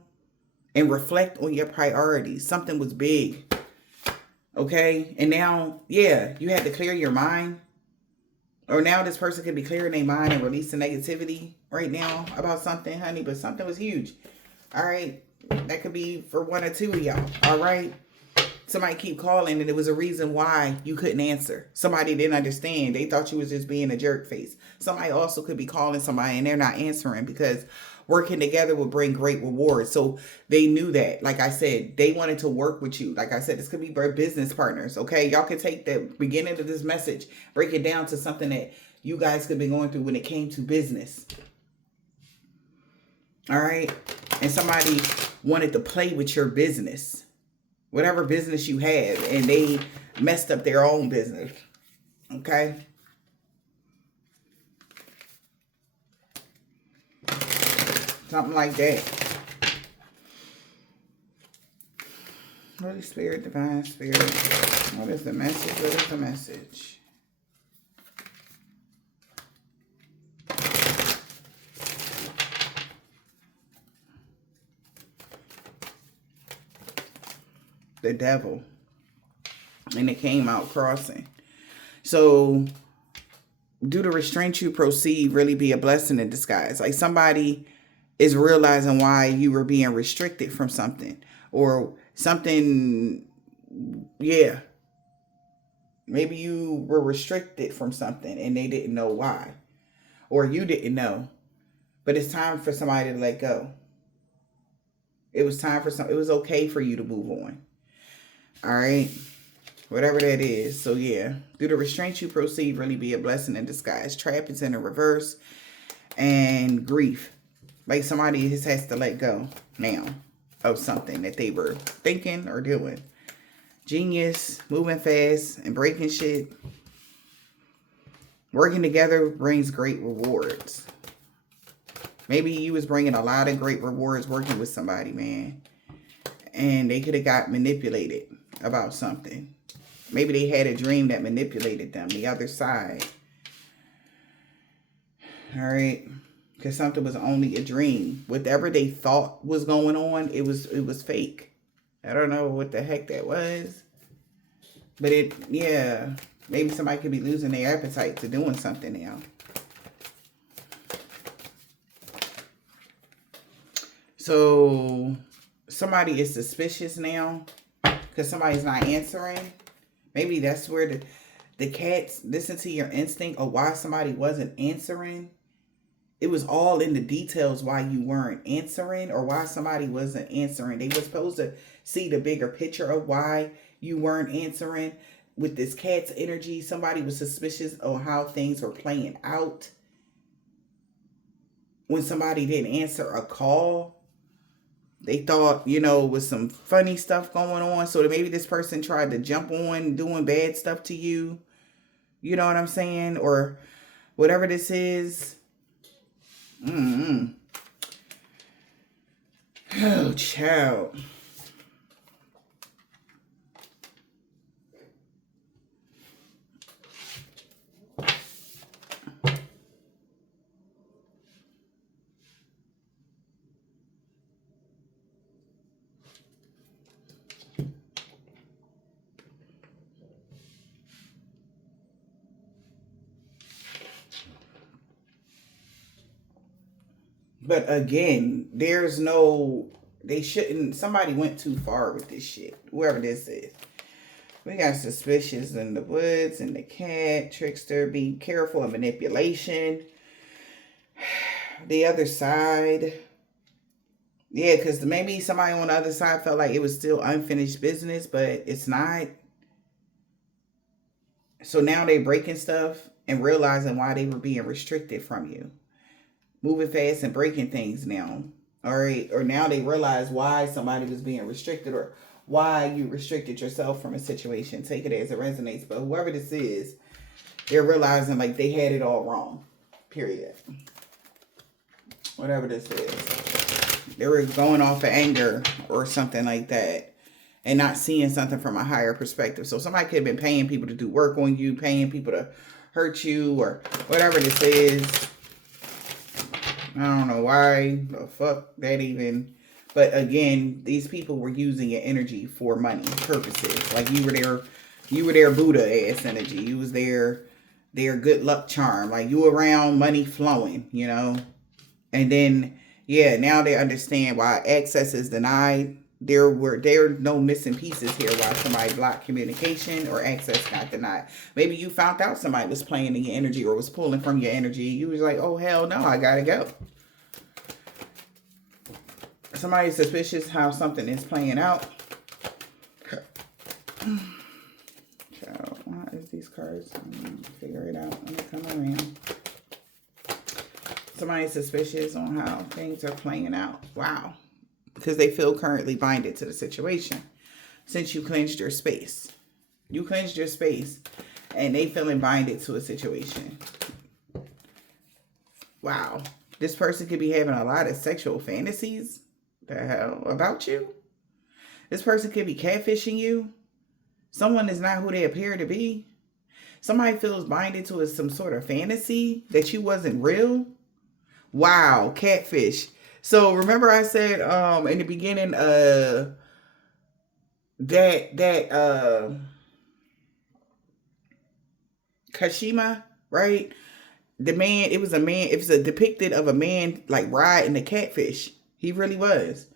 and reflect on your priorities. Something was big. Okay. And now, yeah, you had to clear your mind. Or now this person could be clearing their mind and releasing negativity right now about something, honey. But something was huge. All right. That could be for one or two of y'all. All right. Somebody keep calling and it was a reason why you couldn't answer. Somebody didn't understand. They thought you was just being a jerk face. Somebody also could be calling somebody and they're not answering because working together will bring great rewards. So they knew that. Like I said, they wanted to work with you. Like I said, this could be business partners. Okay. Y'all can take the beginning of this message, break it down to something that you guys could be going through when it came to business. All right. And somebody wanted to play with your business. Whatever business you have, and they messed up their own business. Okay? Something like that. Holy Spirit, Divine Spirit. What is the message? What is the message? The devil. And it came out crossing. So do the restraint you proceed really be a blessing in disguise? Like somebody is realizing why you were being restricted from something. Or something, yeah. Maybe you were restricted from something and they didn't know why. Or you didn't know. But it's time for somebody to let go. It was time for it was okay for you to move on. All right. Whatever that is. So yeah. Do the restraint you proceed really be a blessing in disguise? Trap is in a reverse. And grief. Like somebody just has to let go now of something that they were thinking or doing. Genius. Moving fast and breaking shit. Working together brings great rewards. Maybe you was bringing a lot of great rewards working with somebody, man. And they could have got manipulated about something. Maybe they had a dream that manipulated them. The other side. All right. Because something was only a dream. Whatever they thought was going on, it was fake. I don't know what the heck that was. But yeah. Maybe somebody could be losing their appetite to doing something now. So somebody is suspicious now because somebody's not answering. Maybe that's where the cats listen to your instinct of why somebody wasn't answering. It was all in the details why you weren't answering or why somebody wasn't answering. They were supposed to see the bigger picture of why you weren't answering. With this cat's energy, somebody was suspicious of how things were playing out. When somebody didn't answer a call, they thought, with some funny stuff going on. So maybe this person tried to jump on doing bad stuff to you. You know what I'm saying? Or whatever this is. Oh, child. But again, somebody went too far with this shit. Whoever this is. We got suspicious in the woods and the cat, trickster, be careful of manipulation. The other side. Yeah, because maybe somebody on the other side felt like it was still unfinished business, but it's not. So now they're breaking stuff and realizing why they were being restricted from you. Moving fast and breaking things now. All right. Or now they realize why somebody was being restricted or why you restricted yourself from a situation. Take it as it resonates. But whoever this is, they're realizing like they had it all wrong. Period. Whatever this is. They were going off of anger or something like that. and not seeing something from a higher perspective. So somebody could have been paying people to do work on you, paying people to hurt you, or whatever this is. I don't know why the fuck that even. But again, these people were using your energy for money purposes. Like you were their Buddha ass energy. You was their good luck charm. Like you were around money flowing, you know. And then yeah, now they understand why access is denied. There are no missing pieces here why somebody blocked communication or access got denied. Maybe you found out somebody was playing in your energy or was pulling from your energy. You was like, oh hell no, I gotta go. Somebody's suspicious how something is playing out. So, why is these cards? Figure it out when they come around. Somebody's suspicious on how things are playing out. Wow. Because they feel currently binded to the situation. Since you cleansed your space. You cleansed your space. And they feeling binded to a situation. Wow. This person could be having a lot of sexual fantasies. The hell about you? This person could be catfishing you. Someone is not who they appear to be. Somebody feels binded to some sort of fantasy that you wasn't real. Wow, catfish. So remember I said in the beginning that Kashima, right? The man, it was a depicted of a man like riding a catfish. He really was.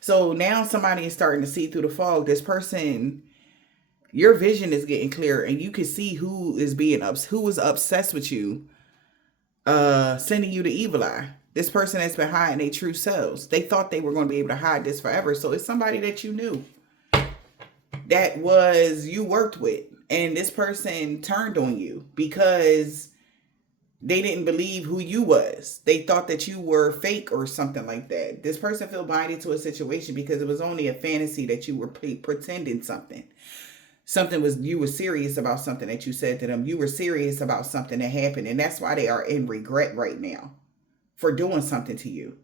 So now somebody is starting to see through the fog. This person, your vision is getting clearer, and you can see who was obsessed with you, sending you the evil eye. This person that's been hiding their true selves. They thought they were going to be able to hide this forever. So it's somebody that you knew, that was you worked with, and this person turned on you because they didn't believe who you was. They thought that you were fake or something like that. This person felt binded to a situation because it was only a fantasy that you were pretending something. You were serious about something that you said to them. You were serious about something that happened. And that's why they are in regret right now for doing something to you.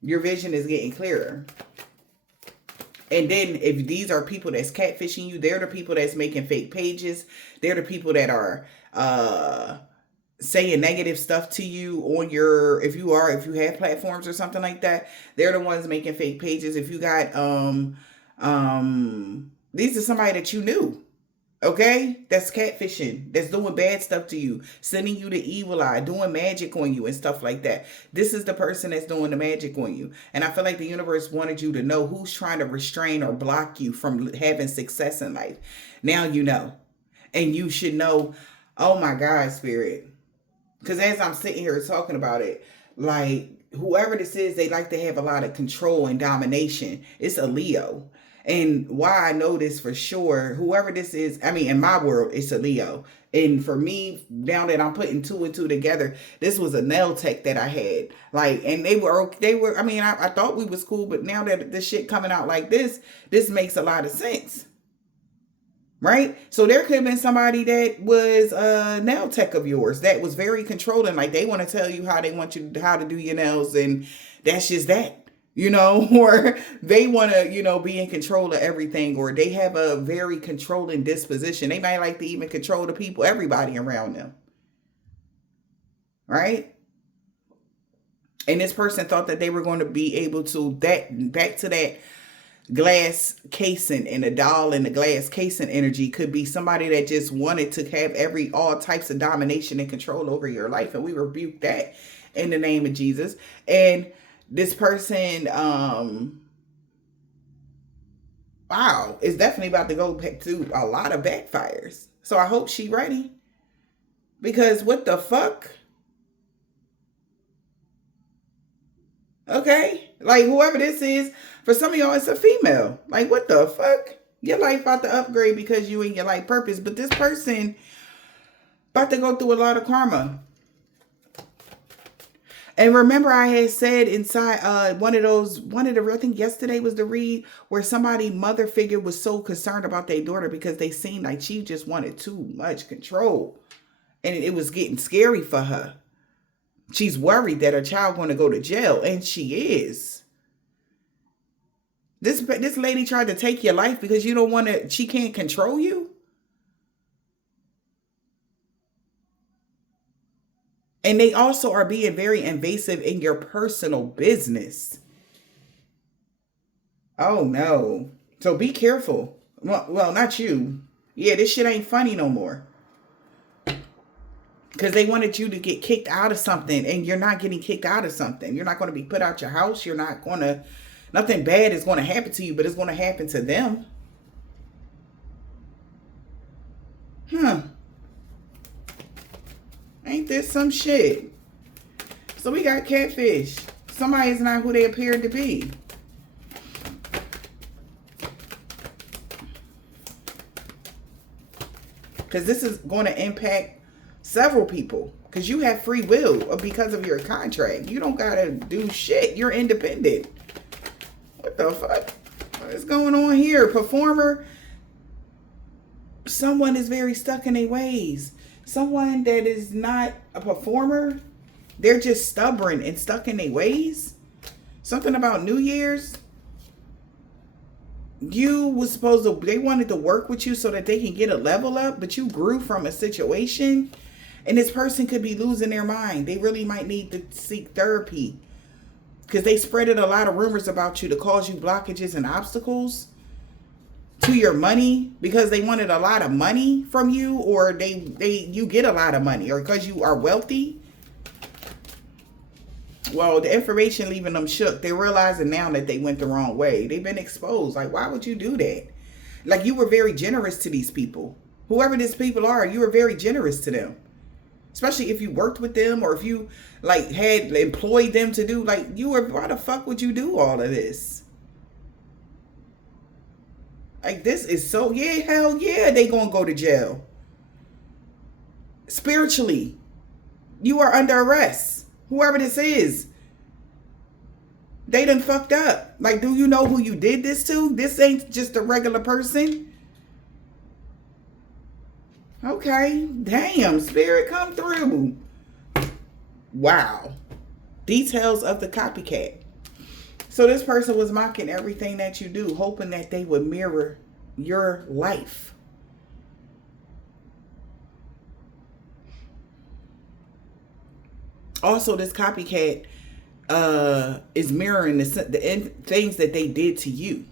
Your vision is getting clearer. And then if these are people that's catfishing you, they're the people that's making fake pages. They're the people that are saying negative stuff to you on if you have platforms or something like that. They're the ones making fake pages. If you got these are somebody that you knew, okay, that's catfishing, that's doing bad stuff to you, sending you the evil eye, doing magic on you and stuff like that. This is the person that's doing the magic on you. And I feel like the universe wanted you to know who's trying to restrain or block you from having success in life. Now you know. And you should know, oh my God, Spirit. Because as I'm sitting here talking about it, like whoever this is, they like to have a lot of control and domination. It's a Leo. And why I know this for sure, whoever this is, I mean, in my world, it's a Leo. And for me, now that I'm putting two and two together, this was a nail tech that I had. Like, and they were, I mean, I thought we was cool, but now that this shit coming out like this makes a lot of sense. Right? So there could have been somebody that was a nail tech of yours that was very controlling. Like they want to tell you how to do your nails, and that's just that, you know, or they want to, you know, be in control of everything, or they have a very controlling disposition. They might like to even control the people, everybody around them. Right? And this person thought that they were going to be able to back to that glass casing, and a doll in the glass casing energy could be somebody that just wanted to have all types of domination and control over your life. And we rebuke that in the name of Jesus. And this person, wow, is definitely about to go through a lot of backfires. So I hope she ready, because what the fuck? Okay, like whoever this is, for some of y'all, it's a female. Like, what the fuck? Your life about to upgrade because you in your life purpose. But this person about to go through a lot of karma. And remember I had said inside I think yesterday was the read where somebody mother figure was so concerned about their daughter because they seemed like she just wanted too much control. And it was getting scary for her. She's worried that her child going to go to jail, and she is. This lady tried to take your life because you don't want to, she can't control you. And they also are being very invasive in your personal business. Oh no. So be careful. Well, not you. Yeah, this shit ain't funny no more. Because they wanted you to get kicked out of something, and you're not getting kicked out of something. You're not going to be put out your house. You're not going to, nothing bad is going to happen to you, but it's going to happen to them. Huh. Ain't this some shit? So we got catfish. Somebody is not who they appear to be. Because this is going to impact several people. Because you have free will because of your contract. You don't got to do shit. You're independent. What the fuck? What is going on here? Performer. Someone is very stuck in their ways. Someone that is not a performer. They're just stubborn and stuck in their ways. Something about New Year's. You was supposed to, they wanted to work with you so that they can get a level up, but you grew from a situation, and this person could be losing their mind. They really might need to seek therapy because they spreaded a lot of rumors about you to cause you blockages and obstacles to your money because they wanted a lot of money from you, or you get a lot of money, or because you are wealthy. Well, the information leaving them shook. They're realizing now that they went the wrong way. They've been exposed. Like, why would you do that? Like, you were very generous to these people. Whoever these people are, you were very generous to them. Especially if you worked with them, or if you, like, had employed them to do, like, you were, why the fuck would you do all of this? Like, this is so, yeah, hell yeah, they gonna go to jail. Spiritually, you are under arrest. Whoever this is, they done fucked up. Like, do you know who you did this to? This ain't just a regular person. Okay, damn, spirit, come through. Wow. Details of the copycat. So this person was mocking everything that you do, hoping that they would mirror your life. Also, this copycat is mirroring the things that they did to you.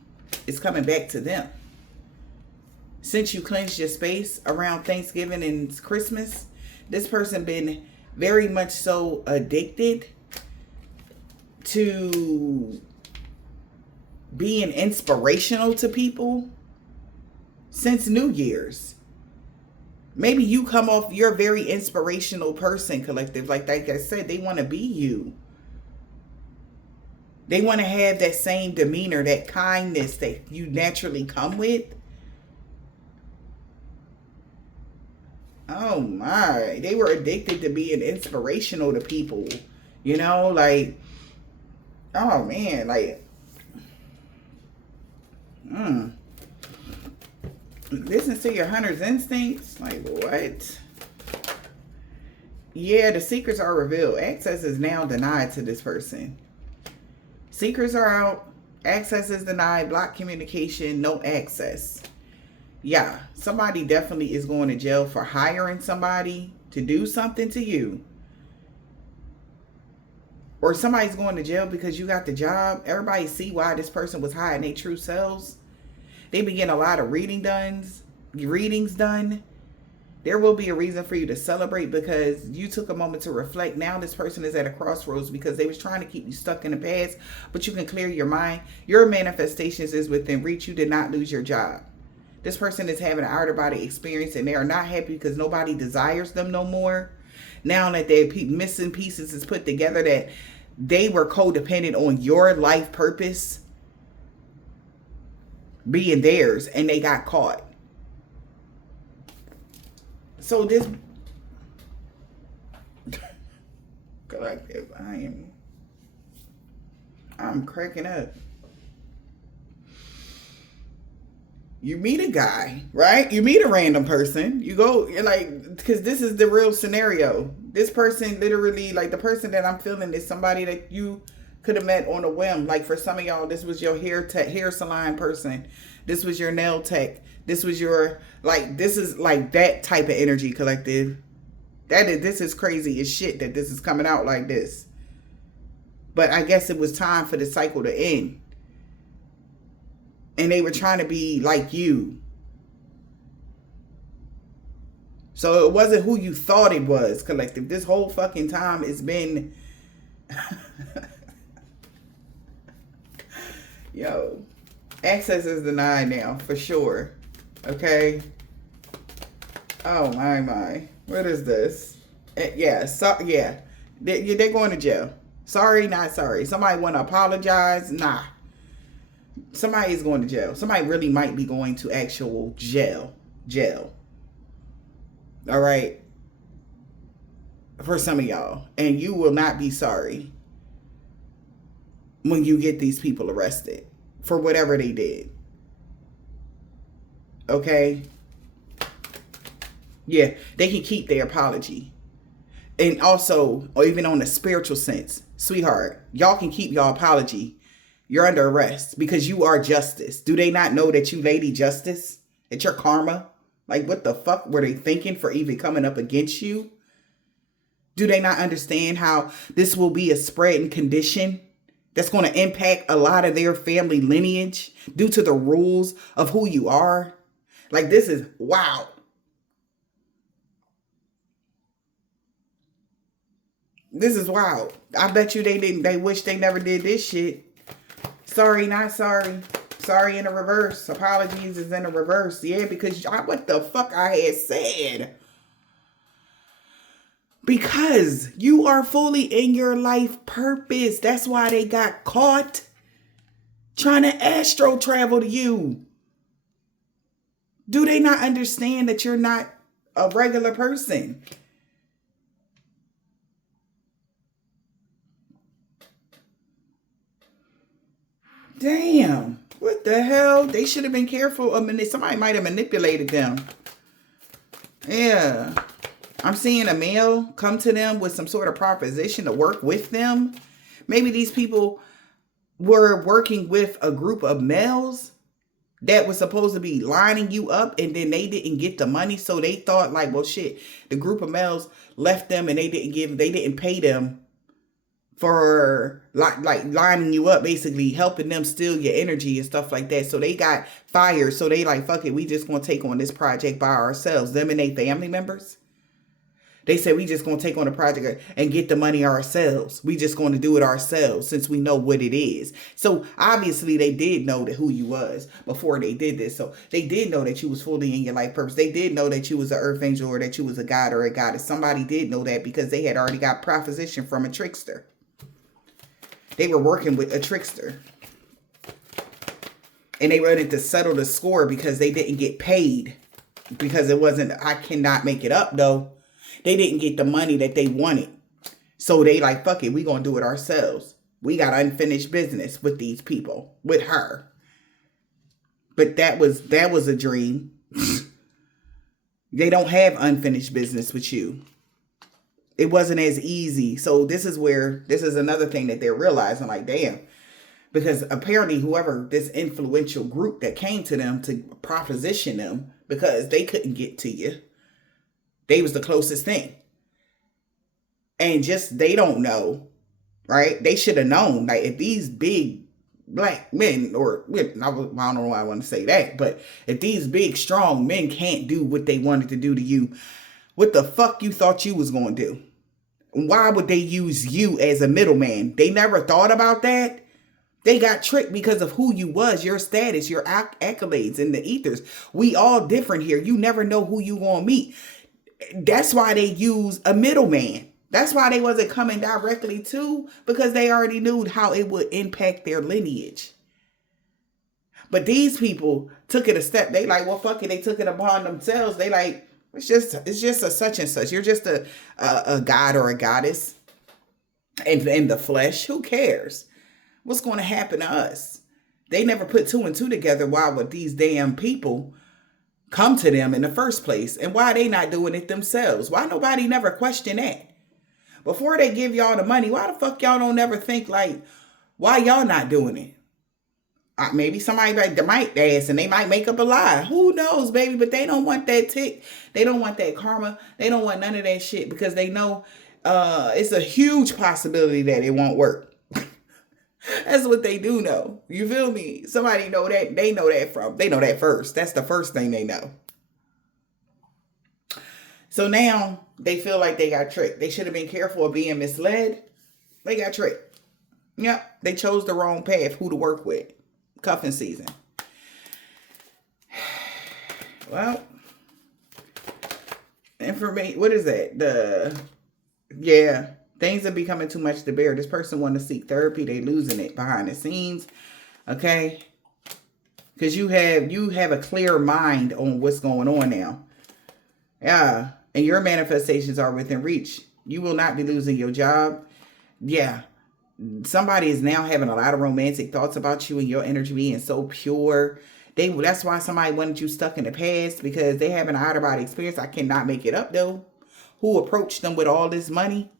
It's coming back to them. Since you cleansed your space around Thanksgiving and Christmas, this person been very much so addicted to being inspirational to people since New Year's. Maybe you come off, you're a very inspirational person, collective. Like I said, they want to be you. They want to have that same demeanor, that kindness that you naturally come with. Oh my, they were addicted to being inspirational to people. You know, like, oh man, like, listen to your hunter's instincts. Like, what? Yeah, the secrets are revealed. Access is now denied to this person. Secrets are out. Access is denied. Block communication. No access. Yeah, somebody definitely is going to jail for hiring somebody to do something to you. Or somebody's going to jail because you got the job. Everybody see why this person was hiding their true selves. They be getting a lot of readings done. There will be a reason for you to celebrate because you took a moment to reflect. Now this person is at a crossroads because they was trying to keep you stuck in the past, but you can clear your mind. Your manifestations is within reach. You did not lose your job. This person is having an out-of-body experience and they are not happy because nobody desires them no more. Now that their missing pieces is put together, that they were codependent on your life purpose being theirs and they got caught. So this collective, I'm cracking up. You meet a guy, right? You meet a random person. You go, you're like, because this is the real scenario. This person literally, like the person that I'm feeling is somebody that you Could have met on a whim. Like for some of y'all, this was your hair salon person. This was your nail tech. This was your, like, this is like that type of energy, collective. This is crazy as shit that this is coming out like this. But I guess it was time for the cycle to end. And they were trying to be like you. So it wasn't who you thought it was, collective. This whole fucking time it's been... Yo, access is denied now, for sure. Okay? Oh, my. What is this? Yeah, they're going to jail. Sorry, not sorry. Somebody want to apologize? Nah. Somebody is going to jail. Somebody really might be going to actual jail. All right? For some of y'all. And you will not be sorry when you get these people arrested for whatever they did. Okay? Yeah, they can keep their apology. And also, or even on a spiritual sense, sweetheart, y'all can keep your apology. You're under arrest because you are justice. Do they not know that you Lady Justice? It's your karma? Like, what the fuck were they thinking for even coming up against you? Do they not understand how this will be a spreading condition that's going to impact a lot of their family lineage due to the rules of who you are? Like, this is wow. This is wild. I bet you they wish they never did this shit. Sorry, not sorry. Sorry in the reverse. Apologies is in the reverse. Yeah, because what the fuck I had said. Because you are fully in your life purpose. That's why they got caught trying to astro travel to you. Do they not understand that you're not a regular person? Damn. What the hell? They should have been careful. I mean, somebody might have manipulated them. Yeah. I'm seeing a male come to them with some sort of proposition to work with them. Maybe these people were working with a group of males that was supposed to be lining you up, and then they didn't get the money. So they thought like, well, shit, the group of males left them and they didn't pay them for like lining you up, basically helping them steal your energy and stuff like that. So they got fired. So they like, fuck it, we just gonna take on this project by ourselves. Them and their family members. They said, we just going to take on the project and get the money ourselves. We just going to do it ourselves since we know what it is. So obviously they did know that who you was before they did this. So they did know that you was fully in your life purpose. They did know that you was an earth angel or that you was a god or a goddess. Somebody did know that because they had already got proposition from a trickster. They were working with a trickster. And they wanted to settle the score because they didn't get paid. Because it wasn't, I cannot make it up though. They didn't get the money that they wanted. So they like, fuck it, we gonna do it ourselves. We got unfinished business with these people, with her. But that was a dream. They don't have unfinished business with you. It wasn't as easy. So this is another thing that they're realizing, like, damn. Because apparently whoever, this influential group that came to them to proposition them, because they couldn't get to you. They was the closest thing. And just, they don't know, right? They should have known, like, if these big black men, or, I don't know why I want to say that, but if these big, strong men can't do what they wanted to do to you, what the fuck you thought you was going to do? Why would they use you as a middleman? They never thought about that. They got tricked because of who you was, your status, your accolades in the ethers. We all different here. You never know who you gonna meet. That's why they use a middleman. That's why they wasn't coming directly to, because they already knew how it would impact their lineage. But these people took it a step. They like, well, fuck it. They took it upon themselves. They like, it's just a such and such. You're just a god or a goddess in the flesh. Who cares? What's going to happen to us? They never put two and two together. Why would these damn people come to them in the first place? And why they not doing it themselves? Why nobody never question that? Before they give y'all the money, why the fuck y'all don't ever think like, Why y'all not doing it? Maybe somebody might ask and they might make up a lie. Who knows, baby? But they don't want that tick. They don't want that karma. They don't want none of that shit because they know it's a huge possibility that it won't work. That's what they do know. You feel me? Somebody know that. They know that first. That's the first thing they know. So now they feel like they got tricked. They should have been careful of being misled. They got tricked. Yep. They chose the wrong path. Who to work with. Cuffing season. Well, information. What is that? Things are becoming too much to bear. This person want to seek therapy. They losing it behind the scenes. Okay, because you have a clear mind on what's going on now. Yeah, and your manifestations are within reach. You will not be losing your job. Yeah. Somebody is now having a lot of romantic thoughts about you and your energy being so pure. That's why somebody wanted you stuck in the past, because they have an out of body experience. I cannot make it up though. Who approached them with all this money?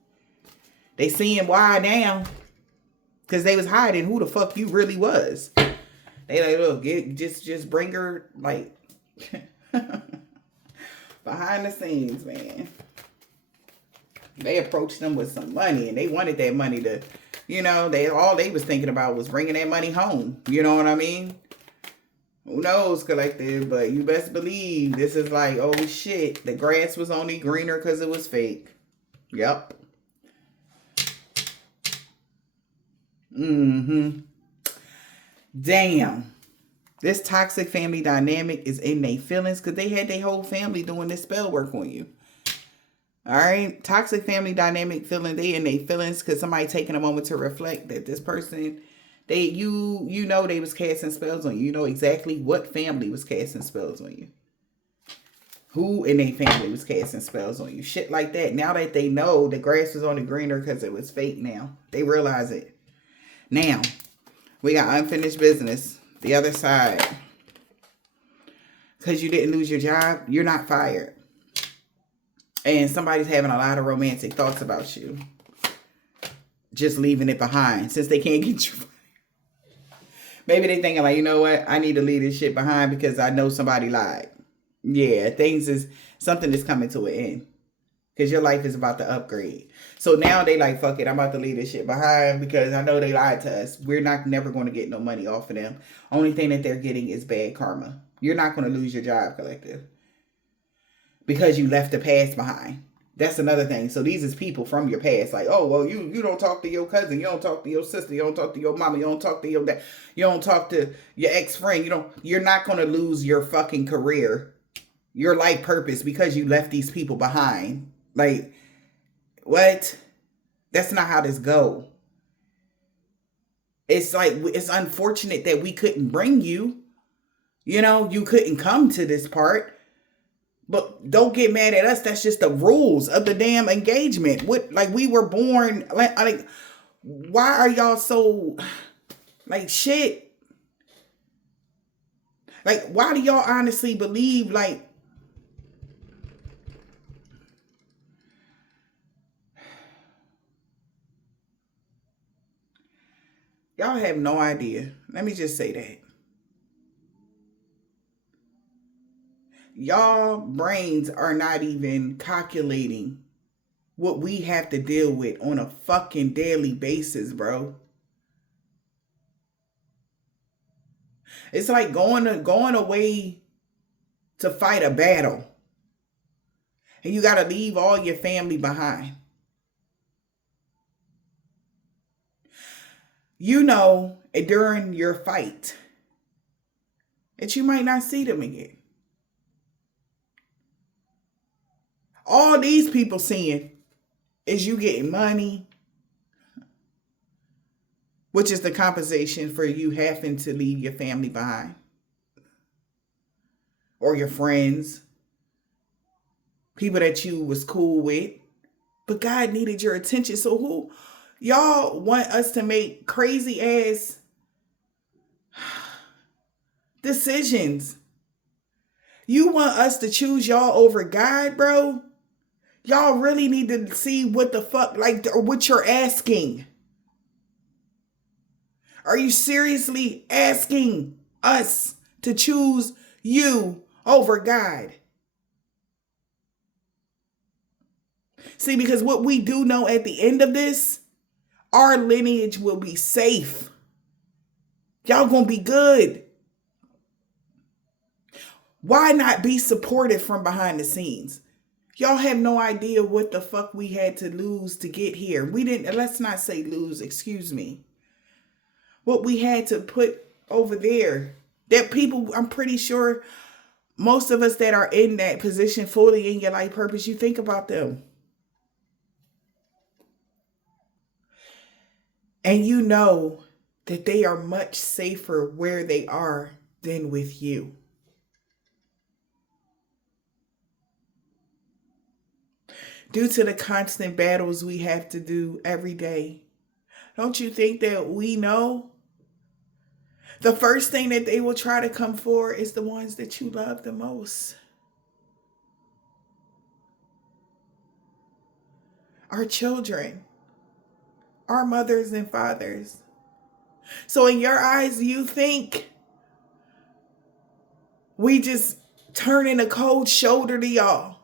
They seeing why now, because they was hiding who the fuck you really was. They like, look, just bring her like behind the scenes, man. They approached them with some money and they wanted that money to, all they was thinking about was bringing that money home. You know what I mean? Who knows, collective? But you best believe this is like, oh shit, the grass was only greener because it was fake. Yep. Damn. This toxic family dynamic is in their feelings because they had their whole family doing this spell work on you. All right. Toxic family dynamic feeling, they in their feelings because somebody taking a moment to reflect that this person, they was casting spells on you. You know exactly what family was casting spells on you. Who in their family was casting spells on you. Shit like that. Now that they know the grass was only greener because it was fake now. They realize it. Now, we got unfinished business. The other side. Because you didn't lose your job, you're not fired. And somebody's having a lot of romantic thoughts about you. Just leaving it behind since they can't get you fired. Maybe they thinking like, you know what? I need to leave this shit behind because I know somebody lied. Yeah, something is coming to an end. Because your life is about to upgrade. So now they like, fuck it, I'm about to leave this shit behind because I know they lied to us. We're never going to get no money off of them. Only thing that they're getting is bad karma. You're not going to lose your job, collective. Because you left the past behind. That's another thing. So these is people from your past. Like, oh, well, you don't talk to your cousin. You don't talk to your sister. You don't talk to your mama. You don't talk to your dad. You don't talk to your ex-friend. You're not going to lose your fucking career, your life purpose because you left these people behind. Like, what? That's not how this go. It's like, it's unfortunate that we couldn't bring you. You couldn't come to this part. But don't get mad at us. That's just the rules of the damn engagement. We were born, like, why are y'all so, like, shit? Like, why do y'all honestly believe, like, y'all have no idea. Let me just say that. Y'all brains are not even calculating what we have to deal with on a fucking daily basis, bro. It's like going away to fight a battle. And you got to leave all your family behind. During your fight, that you might not see them again. All these people seeing is you getting money, which is the compensation for you having to leave your family behind. Or your friends. People that you was cool with. But God needed your attention. So y'all want us to make crazy ass decisions? You want us to choose y'all over God, bro? Y'all really need to see what the fuck, like, what you're asking. Are you seriously asking us to choose you over God? See, because what we do know at the end of this, our lineage will be safe. Y'all gonna be good. Why not be supported from behind the scenes? Y'all have no idea what the fuck we had to lose to get here. We didn't, let's not say lose, excuse me. What we had to put over there. That people, I'm pretty sure most of us that are in that position fully in your life purpose, you think about them. And you know that they are much safer where they are than with you. Due to the constant battles we have to do every day, don't you think that we know the first thing that they will try to come for is the ones that you love the most? Our children, our mothers and fathers. So in your eyes, you think we just turning a cold shoulder to y'all.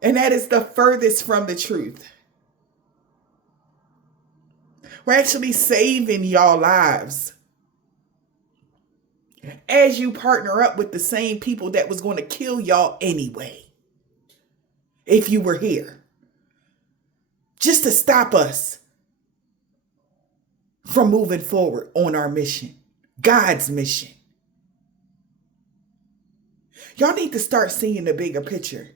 And that is the furthest from the truth. We're actually saving y'all lives as you partner up with the same people that was going to kill y'all anyway. If you were here. Just to stop us from moving forward on our mission. God's mission. Y'all need to start seeing the bigger picture.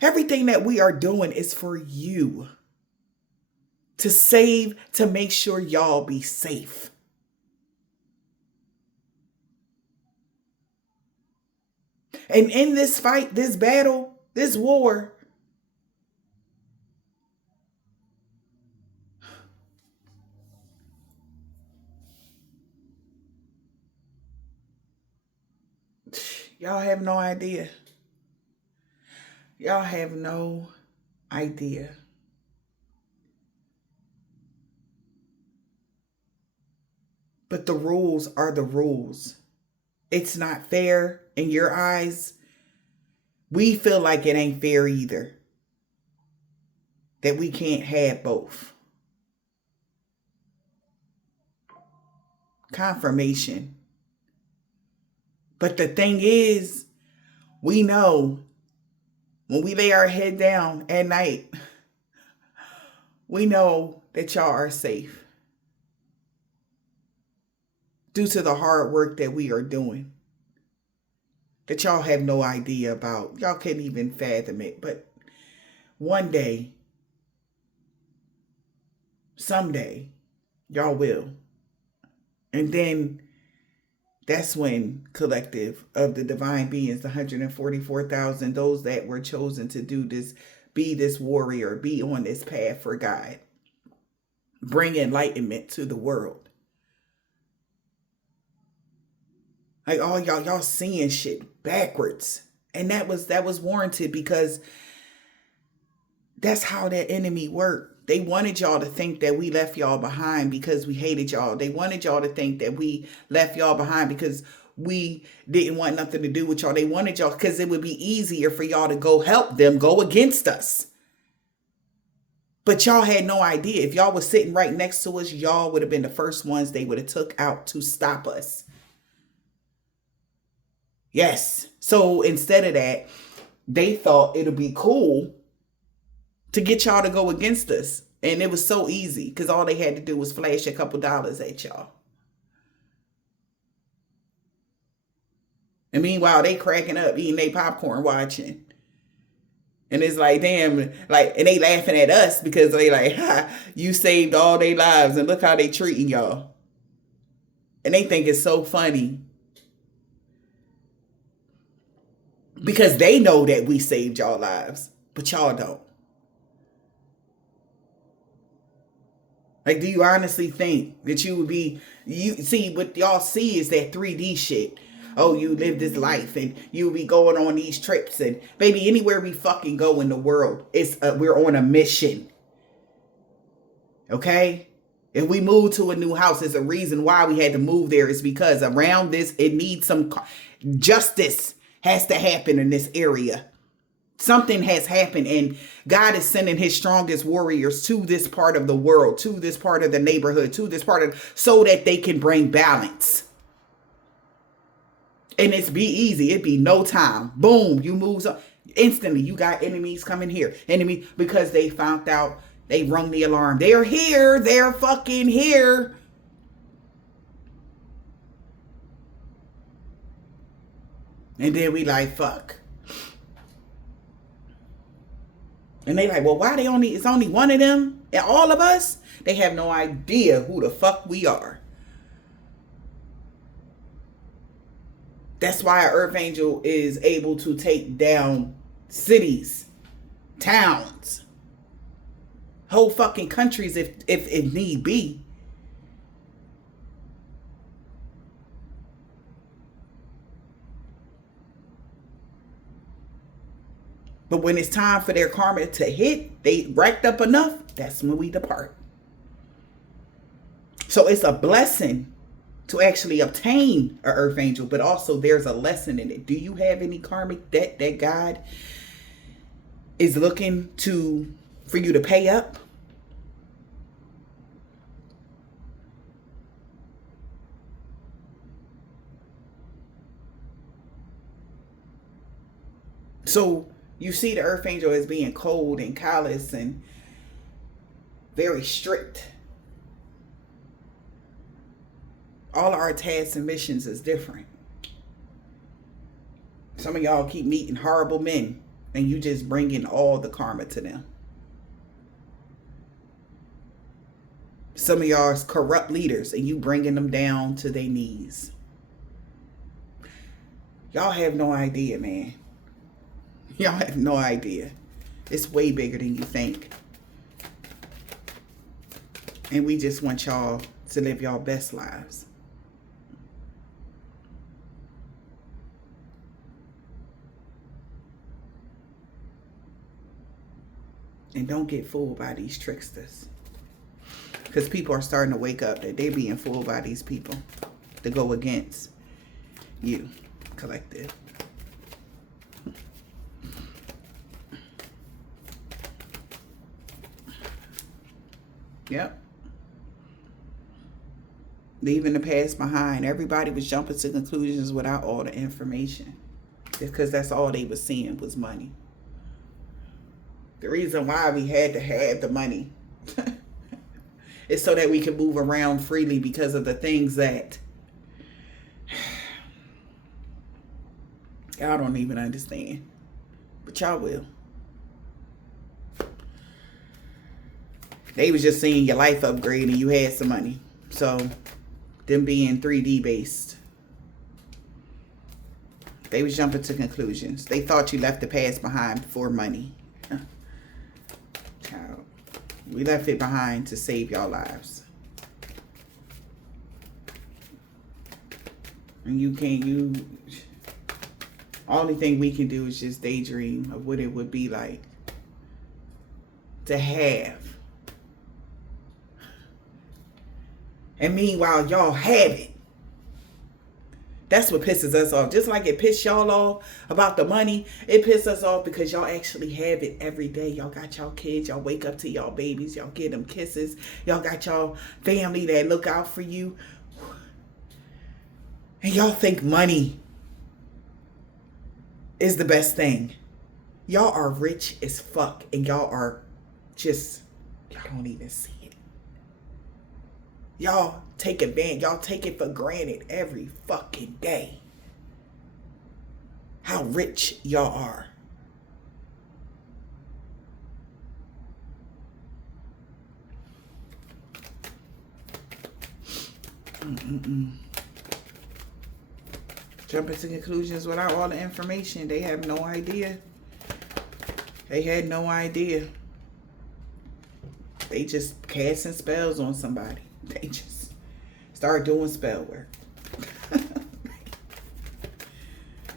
Everything that we are doing is for you. To save, to make sure y'all be safe. And in this fight, this battle, this war, y'all have no idea. Y'all have no idea. But the rules are the rules. It's not fair in your eyes. We feel like it ain't fair either. That we can't have both. Confirmation. But the thing is, we know when we lay our head down at night, we know that y'all are safe. Due to the hard work that we are doing. That y'all have no idea about. Y'all can't even fathom it. But one day, someday, y'all will. And then that's when collective of the divine beings, the 144,000, those that were chosen to do this, be this warrior, be on this path for God, bring enlightenment to the world. Like all y'all seeing shit backwards. And that was warranted because that's how that enemy worked. They wanted y'all to think that we left y'all behind because we hated y'all. They wanted y'all to think that we left y'all behind because we didn't want nothing to do with y'all. They wanted y'all because it would be easier for y'all to go help them go against us. But y'all had no idea. If y'all was sitting right next to us, y'all would have been the first ones they would have took out to stop us. Yes. So instead of that, they thought it'll be cool to get y'all to go against us. And it was so easy because all they had to do was flash a couple dollars at y'all. And meanwhile, they cracking up, eating their popcorn, watching. And it's like, damn, like, and they laughing at us because they like, ha, you saved all their lives and look how they treating y'all. And they think it's so funny. Because they know that we saved y'all lives, but y'all don't. Like, do you honestly think that you would be, you see, what y'all see is that 3D shit. Oh, you live this life and you be going on these trips and baby, anywhere we fucking go in the world, we're on a mission. Okay? If we move to a new house, it's a reason why we had to move there. It's because around this, it needs some justice has to happen in this area. Something has happened, and God is sending his strongest warriors to this part of the world, to this part of the neighborhood, to this part of, so that they can bring balance. And it's be easy. It be no time. Boom, you move up. Instantly, you got enemies coming here. Enemy, because they found out, they rung the alarm. They're here. They're fucking here. And then we like, fuck. And they like, well, why it's only one of them and all of us? They have no idea who the fuck we are. That's why an earth angel is able to take down cities, towns, whole fucking countries if it need be. But when it's time for their karma to hit, they racked up enough, that's when we depart. So it's a blessing to actually obtain an earth angel, but also there's a lesson in it. Do you have any karmic debt that God is looking for you to pay up? So you see the earth angel as being cold and callous and very strict. All our tasks and missions is different. Some of y'all keep meeting horrible men and you just bringing all the karma to them. Some of y'all is corrupt leaders and you bringing them down to their knees. Y'all have no idea, man. Y'all have no idea. It's way bigger than you think. And we just want y'all to live y'all best lives. And don't get fooled by these tricksters. Because people are starting to wake up that they're being fooled by these people to go against you, collective. Yep. Leaving the past behind. Everybody was jumping to conclusions without all the information. Because that's all they were seeing was money. The reason why we had to have the money is so that we can move around freely because of the things that y'all don't even understand. But y'all will. They was just seeing your life upgrade and you had some money. So them being 3D based, they was jumping to conclusions. They thought you left the past behind for money. Child, we left it behind to save y'all lives. And only thing we can do is just daydream of what it would be like to have. And meanwhile, y'all have it. That's what pisses us off. Just like it pissed y'all off about the money, it pisses us off because y'all actually have it every day. Y'all got y'all kids. Y'all wake up to y'all babies. Y'all give them kisses. Y'all got y'all family that look out for you. And y'all think money is the best thing. Y'all are rich as fuck. And y'all don't even see it. Y'all take advantage. Y'all take it for granted every fucking day. How rich y'all are. Jumping to conclusions without all the information. They have no idea. They had no idea. They just casting spells on somebody. They just start doing spell work.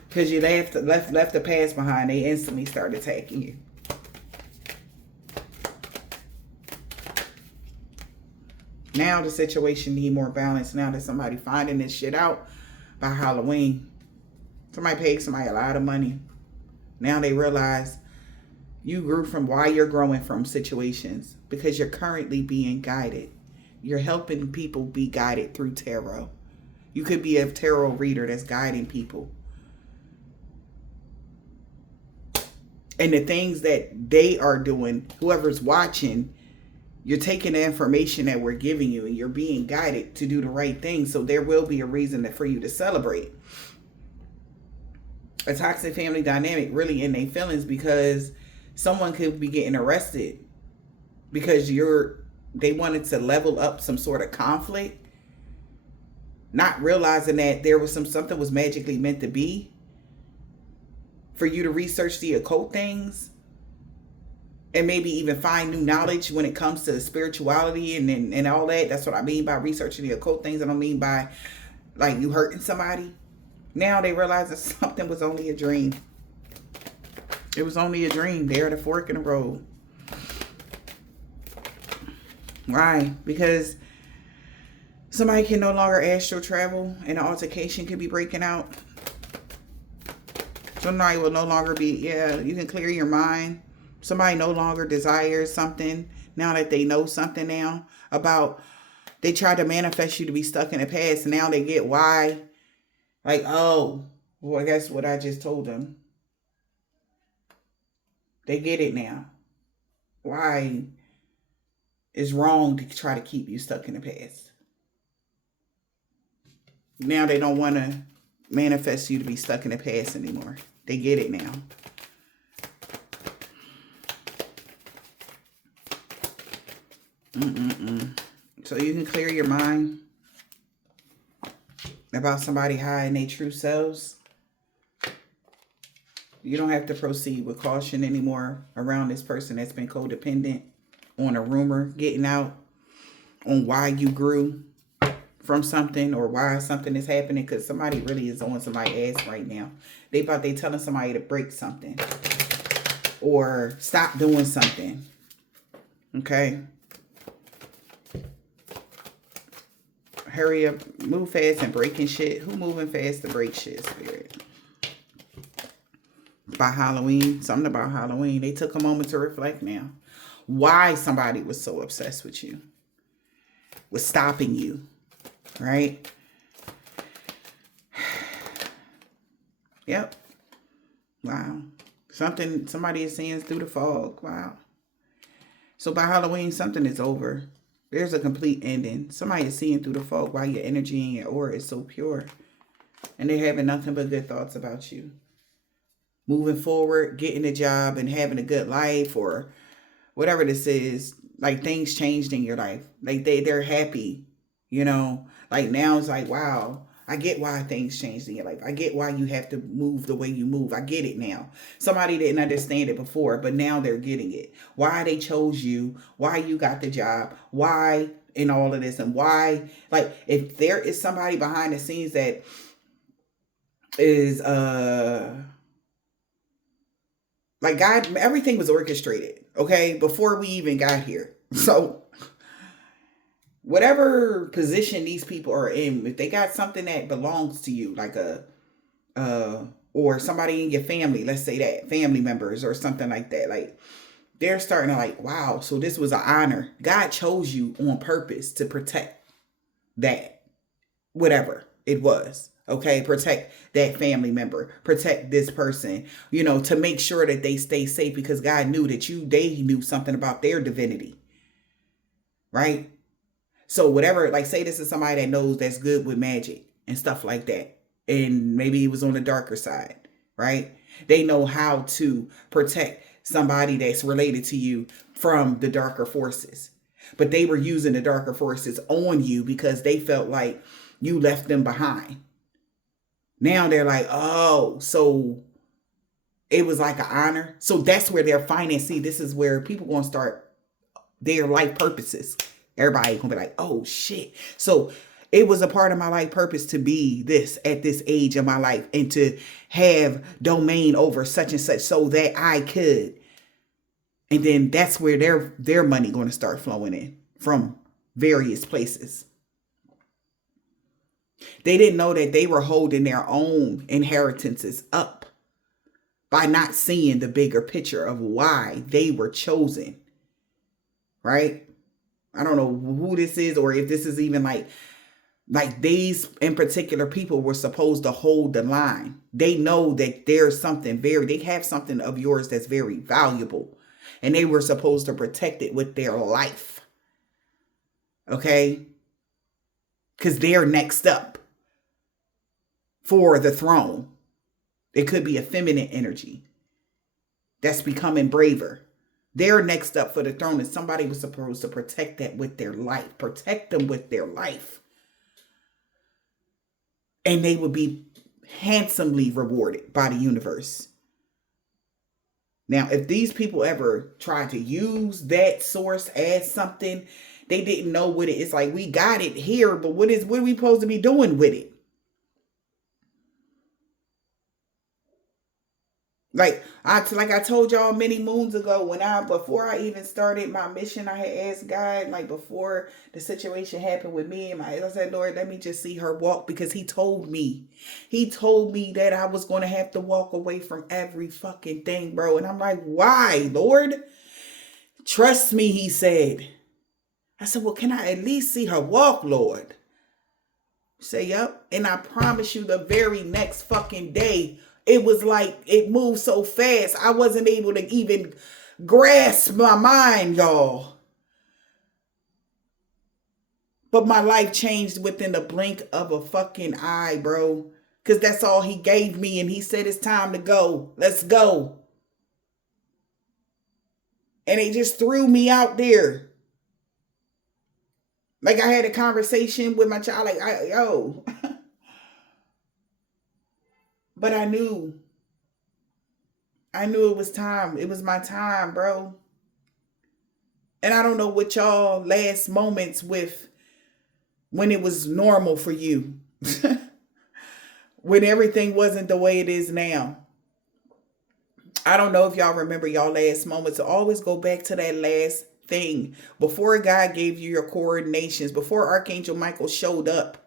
Because you left the past behind, they instantly start attacking you. Now the situation need more balance. Now that somebody finding this shit out by Halloween, somebody paid somebody a lot of money. Now they realize you grew from why you're growing from situations because you're currently being guided. You're helping people be guided through tarot. You could be a tarot reader that's guiding people. And the things that they are doing, whoever's watching, you're taking the information that we're giving you and you're being guided to do the right thing. So there will be a reason for you to celebrate. A toxic family dynamic really in their feelings because someone could be getting arrested because they wanted to level up some sort of conflict, not realizing that there was something was magically meant to be for you to research the occult things and maybe even find new knowledge when it comes to spirituality and all that. That's what I mean by researching the occult things. I don't mean by like you hurting somebody. Now they realize that something was only a dream. It was only a dream. They're at a fork in the road. Why? Because somebody can no longer astral travel and an altercation could be breaking out. Somebody will no longer be, you can clear your mind. Somebody no longer desires something now that they know something now about, they tried to manifest you to be stuck in the past. And now they get why. Like, oh, well, I guess what I just told them. They get it now. Why it's wrong to try to keep you stuck in the past. Now they don't want to manifest you to be stuck in the past anymore. They get it now. So you can clear your mind about somebody hiding their true selves. You don't have to proceed with caution anymore around this person that's been codependent on a rumor getting out on why you grew from something or why something is happening, because somebody really is on somebody's ass right now. They telling somebody to break something or stop doing something. Okay? Hurry up, move fast and breaking shit. Who moving fast to break shit, Spirit? By Halloween, something about Halloween. They took a moment to reflect now. Why somebody was so obsessed with you. Was stopping you. Right? Yep. Wow. Somebody is seeing through the fog. Wow. So by Halloween, something is over. There's a complete ending. Somebody is seeing through the fog while your energy and your aura is so pure. And they're having nothing but good thoughts about you. Moving forward, getting a job and having a good life or whatever this is. Like things changed in your life. Like they're happy. You know, like now it's like, wow, I get why things changed in your life. I get why you have to move the way you move. I get it now. Somebody didn't understand it before, but now they're getting it. Why they chose you, why you got the job, why in all of this, and why, like, if there is somebody behind the scenes that is, like God, everything was orchestrated, okay, before we even got here. So whatever position these people are in, if they got something that belongs to you, like or somebody in your family, let's say that, family members or something like that, like they're starting to like, wow, so this was an honor. God chose you on purpose to protect that, whatever it was. Okay, protect that family member, protect this person, you know, to make sure that they stay safe because God knew that they knew something about their divinity, right? So whatever, like say this is somebody that knows that's good with magic and stuff like that. And maybe it was on the darker side, right? They know how to protect somebody that's related to you from the darker forces. But they were using the darker forces on you because they felt like you left them behind. Now they're like, oh, so it was like an honor. So that's where they're financing. This is where people going to start their life purposes. Everybody gonna be like, oh shit. So it was a part of my life purpose to be this at this age of my life and to have domain over such and such so that I could. And then that's where their money going to start flowing in from various places. They didn't know that they were holding their own inheritances up by not seeing the bigger picture of why they were chosen, right? I don't know who this is, or if this is even like these in particular people were supposed to hold the line. They know that there's something they have something of yours that's very valuable, and they were supposed to protect it with their life. Okay? Because they're next up for the throne. It could be a feminine energy that's becoming braver. They're next up for the throne, and somebody was supposed to protect that with their life. Protect them with their life. And they would be handsomely rewarded by the universe. Now, if these people ever tried to use that source as something, they didn't know what it is. Like, we got it here, but what are we supposed to be doing with it? Like I told y'all many moons ago, before I even started my mission, I had asked God, like before the situation happened with me and I said, Lord, let me just see her walk, because he told me that I was going to have to walk away from every fucking thing, bro. And I'm like, why, Lord? Trust me, he said. I said, well, can I at least see her walk, Lord? Say, yep. And I promise you, the very next fucking day, it was like it moved so fast, I wasn't able to even grasp my mind, y'all. But my life changed within the blink of a fucking eye, bro. Because that's all he gave me. And he said, it's time to go. Let's go. And he just threw me out there. Like, I had a conversation with my child, like, yo. But I knew it was time. It was my time, bro. And I don't know what y'all last moments with when it was normal for you. When everything wasn't the way it is now. I don't know if y'all remember y'all last moments. So always go back to that last thing. Before God gave you your coordinations. Before Archangel Michael showed up.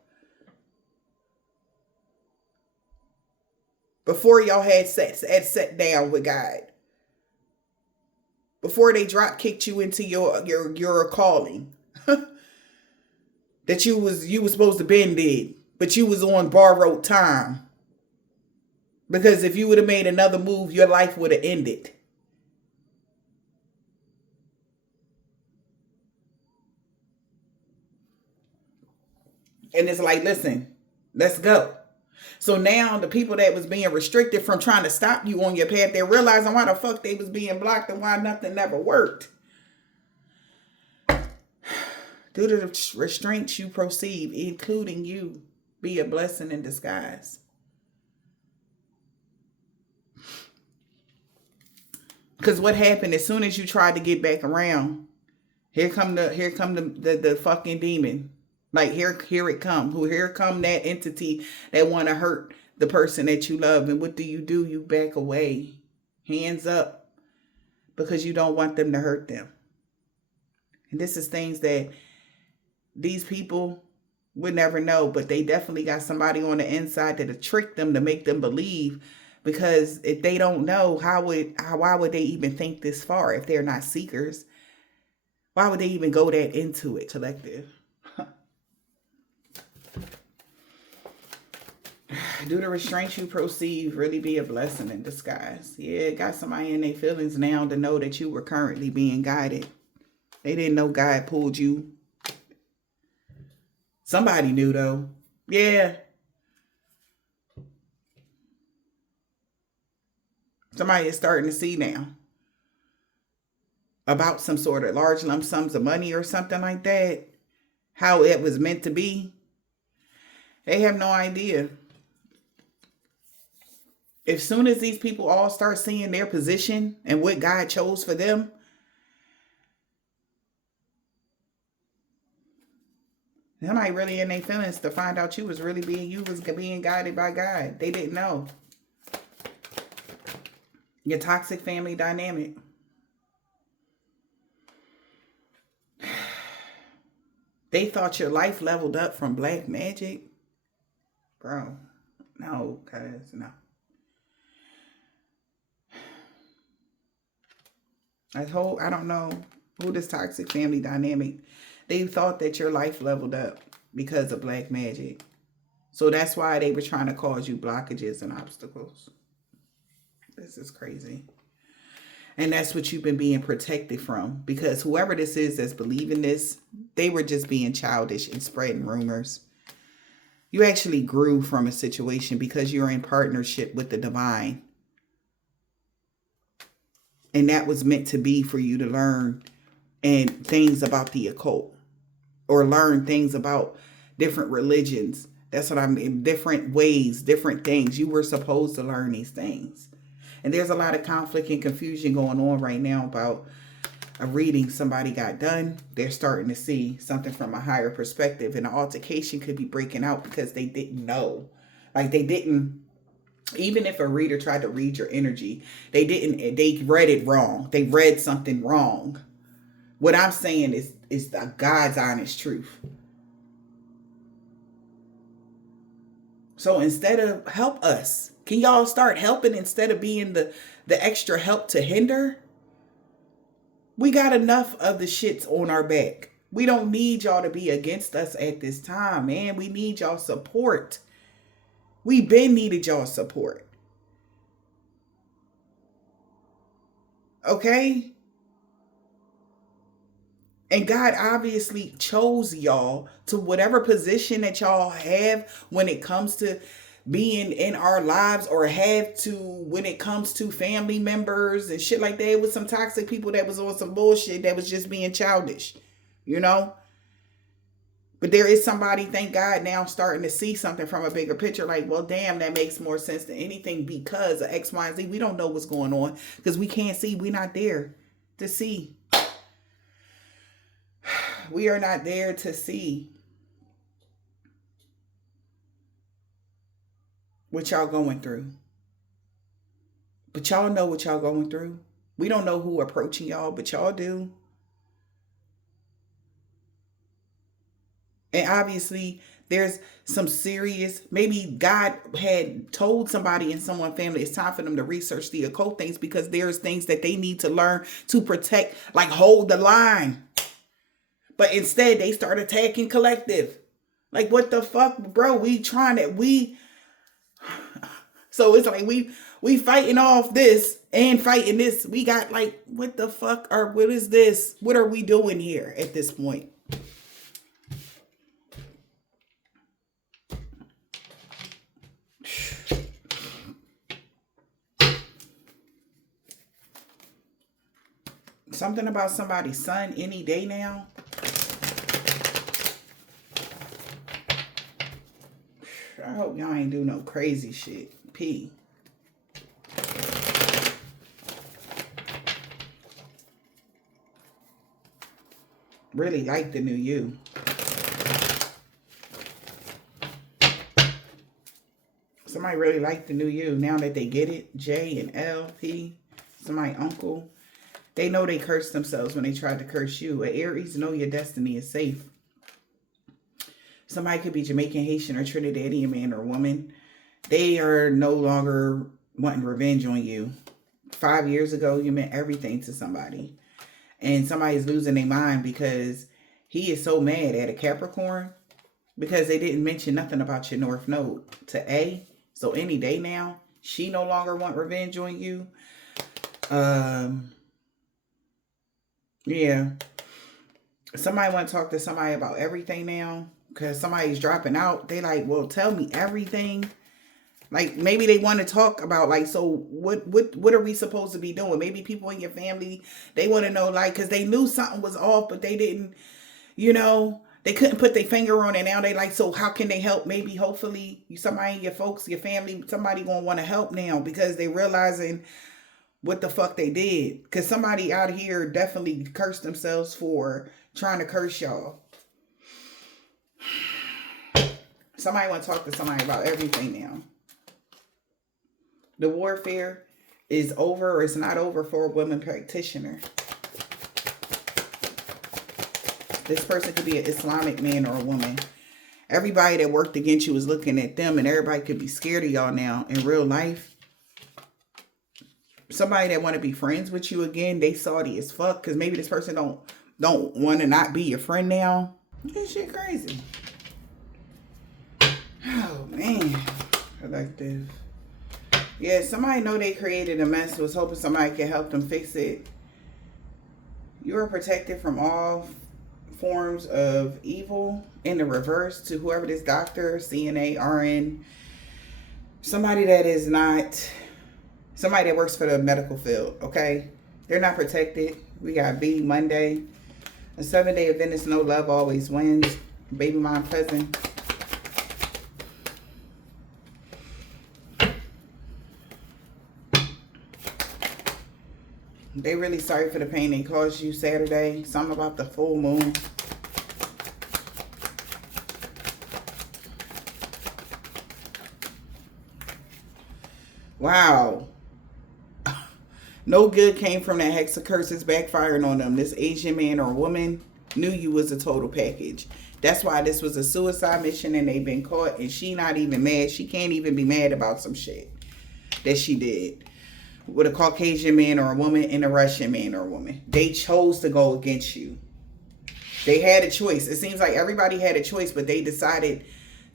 Before y'all had sat down with God. Before they drop kicked you into your calling. That you was supposed to been did. But you was on borrowed time. Because if you would have made another move, your life would have ended. And it's like, listen, let's go. So now the people that was being restricted from trying to stop you on your path, they're realizing why the fuck they was being blocked and why nothing never worked. Due to the restraints you perceive, including you, be a blessing in disguise. Because what happened as soon as you tried to get back around, here come the fucking demon. Like, here it come. Here come that entity that want to hurt the person that you love. And what do? You back away. Hands up. Because you don't want them to hurt them. And this is things that these people would never know. But they definitely got somebody on the inside that'll trick them to make them believe. Because if they don't know, why would they even think this far if they're not seekers? Why would they even go that into it, collective? Do the restraints you perceive really be a blessing in disguise? Yeah, got somebody in their feelings now to know that you were currently being guided. They didn't know God pulled you. Somebody knew, though. Yeah. Somebody is starting to see now about some sort of large lump sums of money or something like that. How it was meant to be. They have no idea. As soon as these people all start seeing their position and what God chose for them, they're not really in their feelings to find out you was being guided by God. They didn't know. Your toxic family dynamic. They thought your life leveled up from black magic. Bro, no, cuz, no. I don't know who this toxic family dynamic. They thought that your life leveled up because of black magic. So that's why they were trying to cause you blockages and obstacles. This is crazy. And that's what you've been being protected from. Because whoever this is that's believing this, they were just being childish and spreading rumors. You actually grew from a situation because you're in partnership with the divine. And that was meant to be for you to learn and things about the occult. Or learn things about different religions. That's what I mean. Different ways, different things. You were supposed to learn these things. And there's a lot of conflict and confusion going on right now about a reading somebody got done. They're starting to see something from a higher perspective. And an altercation could be breaking out because they didn't know. Like they didn't, even if a reader tried to read your energy, they read it wrong. They read something wrong. What I'm saying is the God's honest truth. So instead of help us, can y'all start helping instead of being the extra help to hinder? We got enough of the shits on our back. We don't need y'all to be against us at this time, man. We need y'all support. We been needed y'all support. Okay? And God obviously chose y'all to whatever position that y'all have when it comes to being in our lives, or have to when it comes to family members and shit like that, with some toxic people that was on some bullshit that was just being childish, you know? But there is somebody, thank God, now starting to see something from a bigger picture. Like, well, damn, that makes more sense than anything because of X, Y, and Z. We don't know what's going on because we can't see. We're not there to see. We are not there to see what y'all going through. But y'all know what y'all going through. We don't know who approaching y'all, but y'all do. And obviously, there's some serious, maybe God had told somebody in someone's family it's time for them to research the occult things because there's things that they need to learn to protect, like hold the line. But instead, they start attacking collective. Like, what the fuck, bro? So it's like we fighting off this and fighting this. We got like, what the fuck, or what is this? What are we doing here at this point? Something about somebody's son any day now. I hope y'all ain't do no crazy shit. P. Really like the new you. Somebody really like the new you now that they get it. J and L, P. Somebody uncle. They know they cursed themselves when they tried to curse you. At Aries, know your destiny is safe. Somebody could be Jamaican, Haitian, or Trinidadian man or woman. They are no longer wanting revenge on you. 5 years ago, you meant everything to somebody. And somebody's losing their mind because he is so mad at a Capricorn because they didn't mention nothing about your North Node to A. So any day now, she no longer want revenge on you. Yeah. Somebody want to talk to somebody about everything now because somebody's dropping out. They like, well, tell me everything. Like, maybe they want to talk about, like, so what are we supposed to be doing? Maybe people in your family, they want to know, like, because they knew something was off, but they didn't, you know, they couldn't put their finger on it. Now they like, so how can they help? Maybe, hopefully, somebody in your folks, your family, somebody going to want to help now because they realizing what the fuck they did. Because somebody out here definitely cursed themselves for trying to curse y'all. Somebody want to talk to somebody about everything now. The warfare is over, or it's not over for a woman practitioner. This person could be an Islamic man or a woman. Everybody that worked against you is looking at them, and everybody could be scared of y'all now in real life. Somebody that want to be friends with you again, they salty as fuck because maybe this person don't want to not be your friend now. This shit crazy. Oh man, collective. Yeah, somebody know they created a mess. Was hoping somebody could help them fix it. You are protected from all forms of evil. In the reverse, to whoever this doctor, CNA, RN, somebody that is not, somebody that works for the medical field, okay? They're not protected. We got B, Monday. A 7-day Adventist, no love always wins. Baby mom cousin. They really sorry for the pain they caused you Saturday. Something about the full moon. Wow. No good came from that hex of curses backfiring on them. This Asian man or woman knew you was a total package. That's why this was a suicide mission and they've been caught, and she not even mad. She can't even be mad about some shit that she did. With a Caucasian man or a woman and a Russian man or a woman. They chose to go against you. They had a choice. It seems like everybody had a choice, but they decided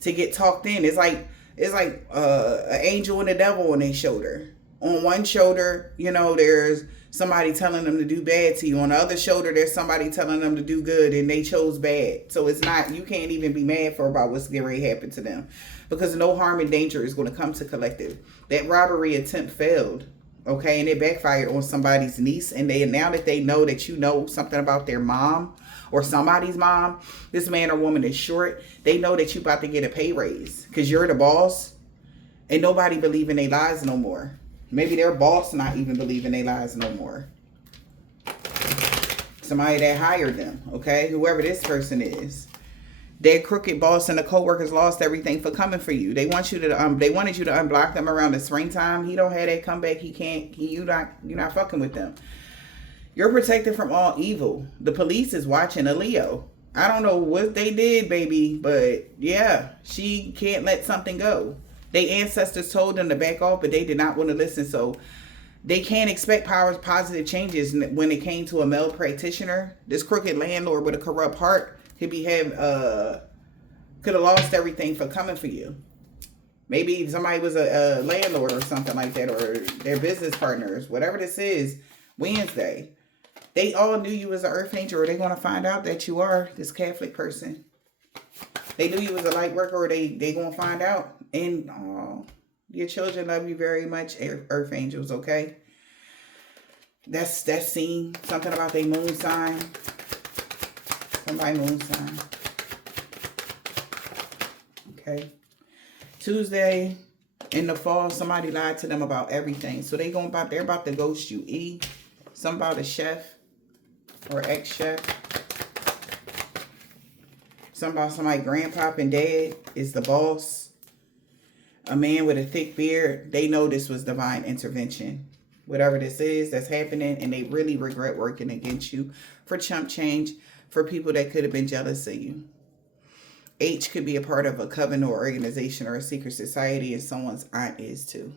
to get talked in. It's like an angel and a devil on their shoulder. On one shoulder, you know, there's somebody telling them to do bad to you. On the other shoulder, there's somebody telling them to do good, and they chose bad. So it's not, you can't even be mad for about what's getting ready to happen to them, because no harm and danger is going to come to collective. That robbery attempt failed, okay, and it backfired on somebody's niece, and they, now that they know that you know something about their mom or somebody's mom, this man or woman is short, they know that you about to get a pay raise because you're the boss, and nobody believe in their lies no more. Maybe their boss not even believing their lies no more. Somebody that hired them, okay? Whoever this person is. Their crooked boss and the co-workers lost everything for coming for you. They want you to they wanted you to unblock them around the springtime. He don't have that comeback. He can't. You're not fucking with them. You're protected from all evil. The police is watching a Leo. I don't know what they did, baby, but yeah, she can't let something go. Their ancestors told them to back off, but they did not want to listen. So they can't expect positive changes when it came to a male practitioner. This crooked landlord with a corrupt heart could have lost everything for coming for you. Maybe somebody was a landlord or something like that, or their business partners, whatever this is. Wednesday, they all knew you was an earth angel, or they're going to find out that you are this Catholic person. They knew you was a light worker, or they going to find out. And your children love you very much, earth angels, okay? That's seen. Something about their moon sign. Somebody moon sign. Okay. Tuesday in the fall, somebody lied to them about everything. So they're about to ghost you. E. Something about a chef or ex-chef. Something about somebody grandpop and dad is the boss. A man with a thick beard. They know this was divine intervention. Whatever this is that's happening, and they really regret working against you for chump change, for people that could have been jealous of you. H could be a part of a coven or organization or a secret society, and someone's aunt is too.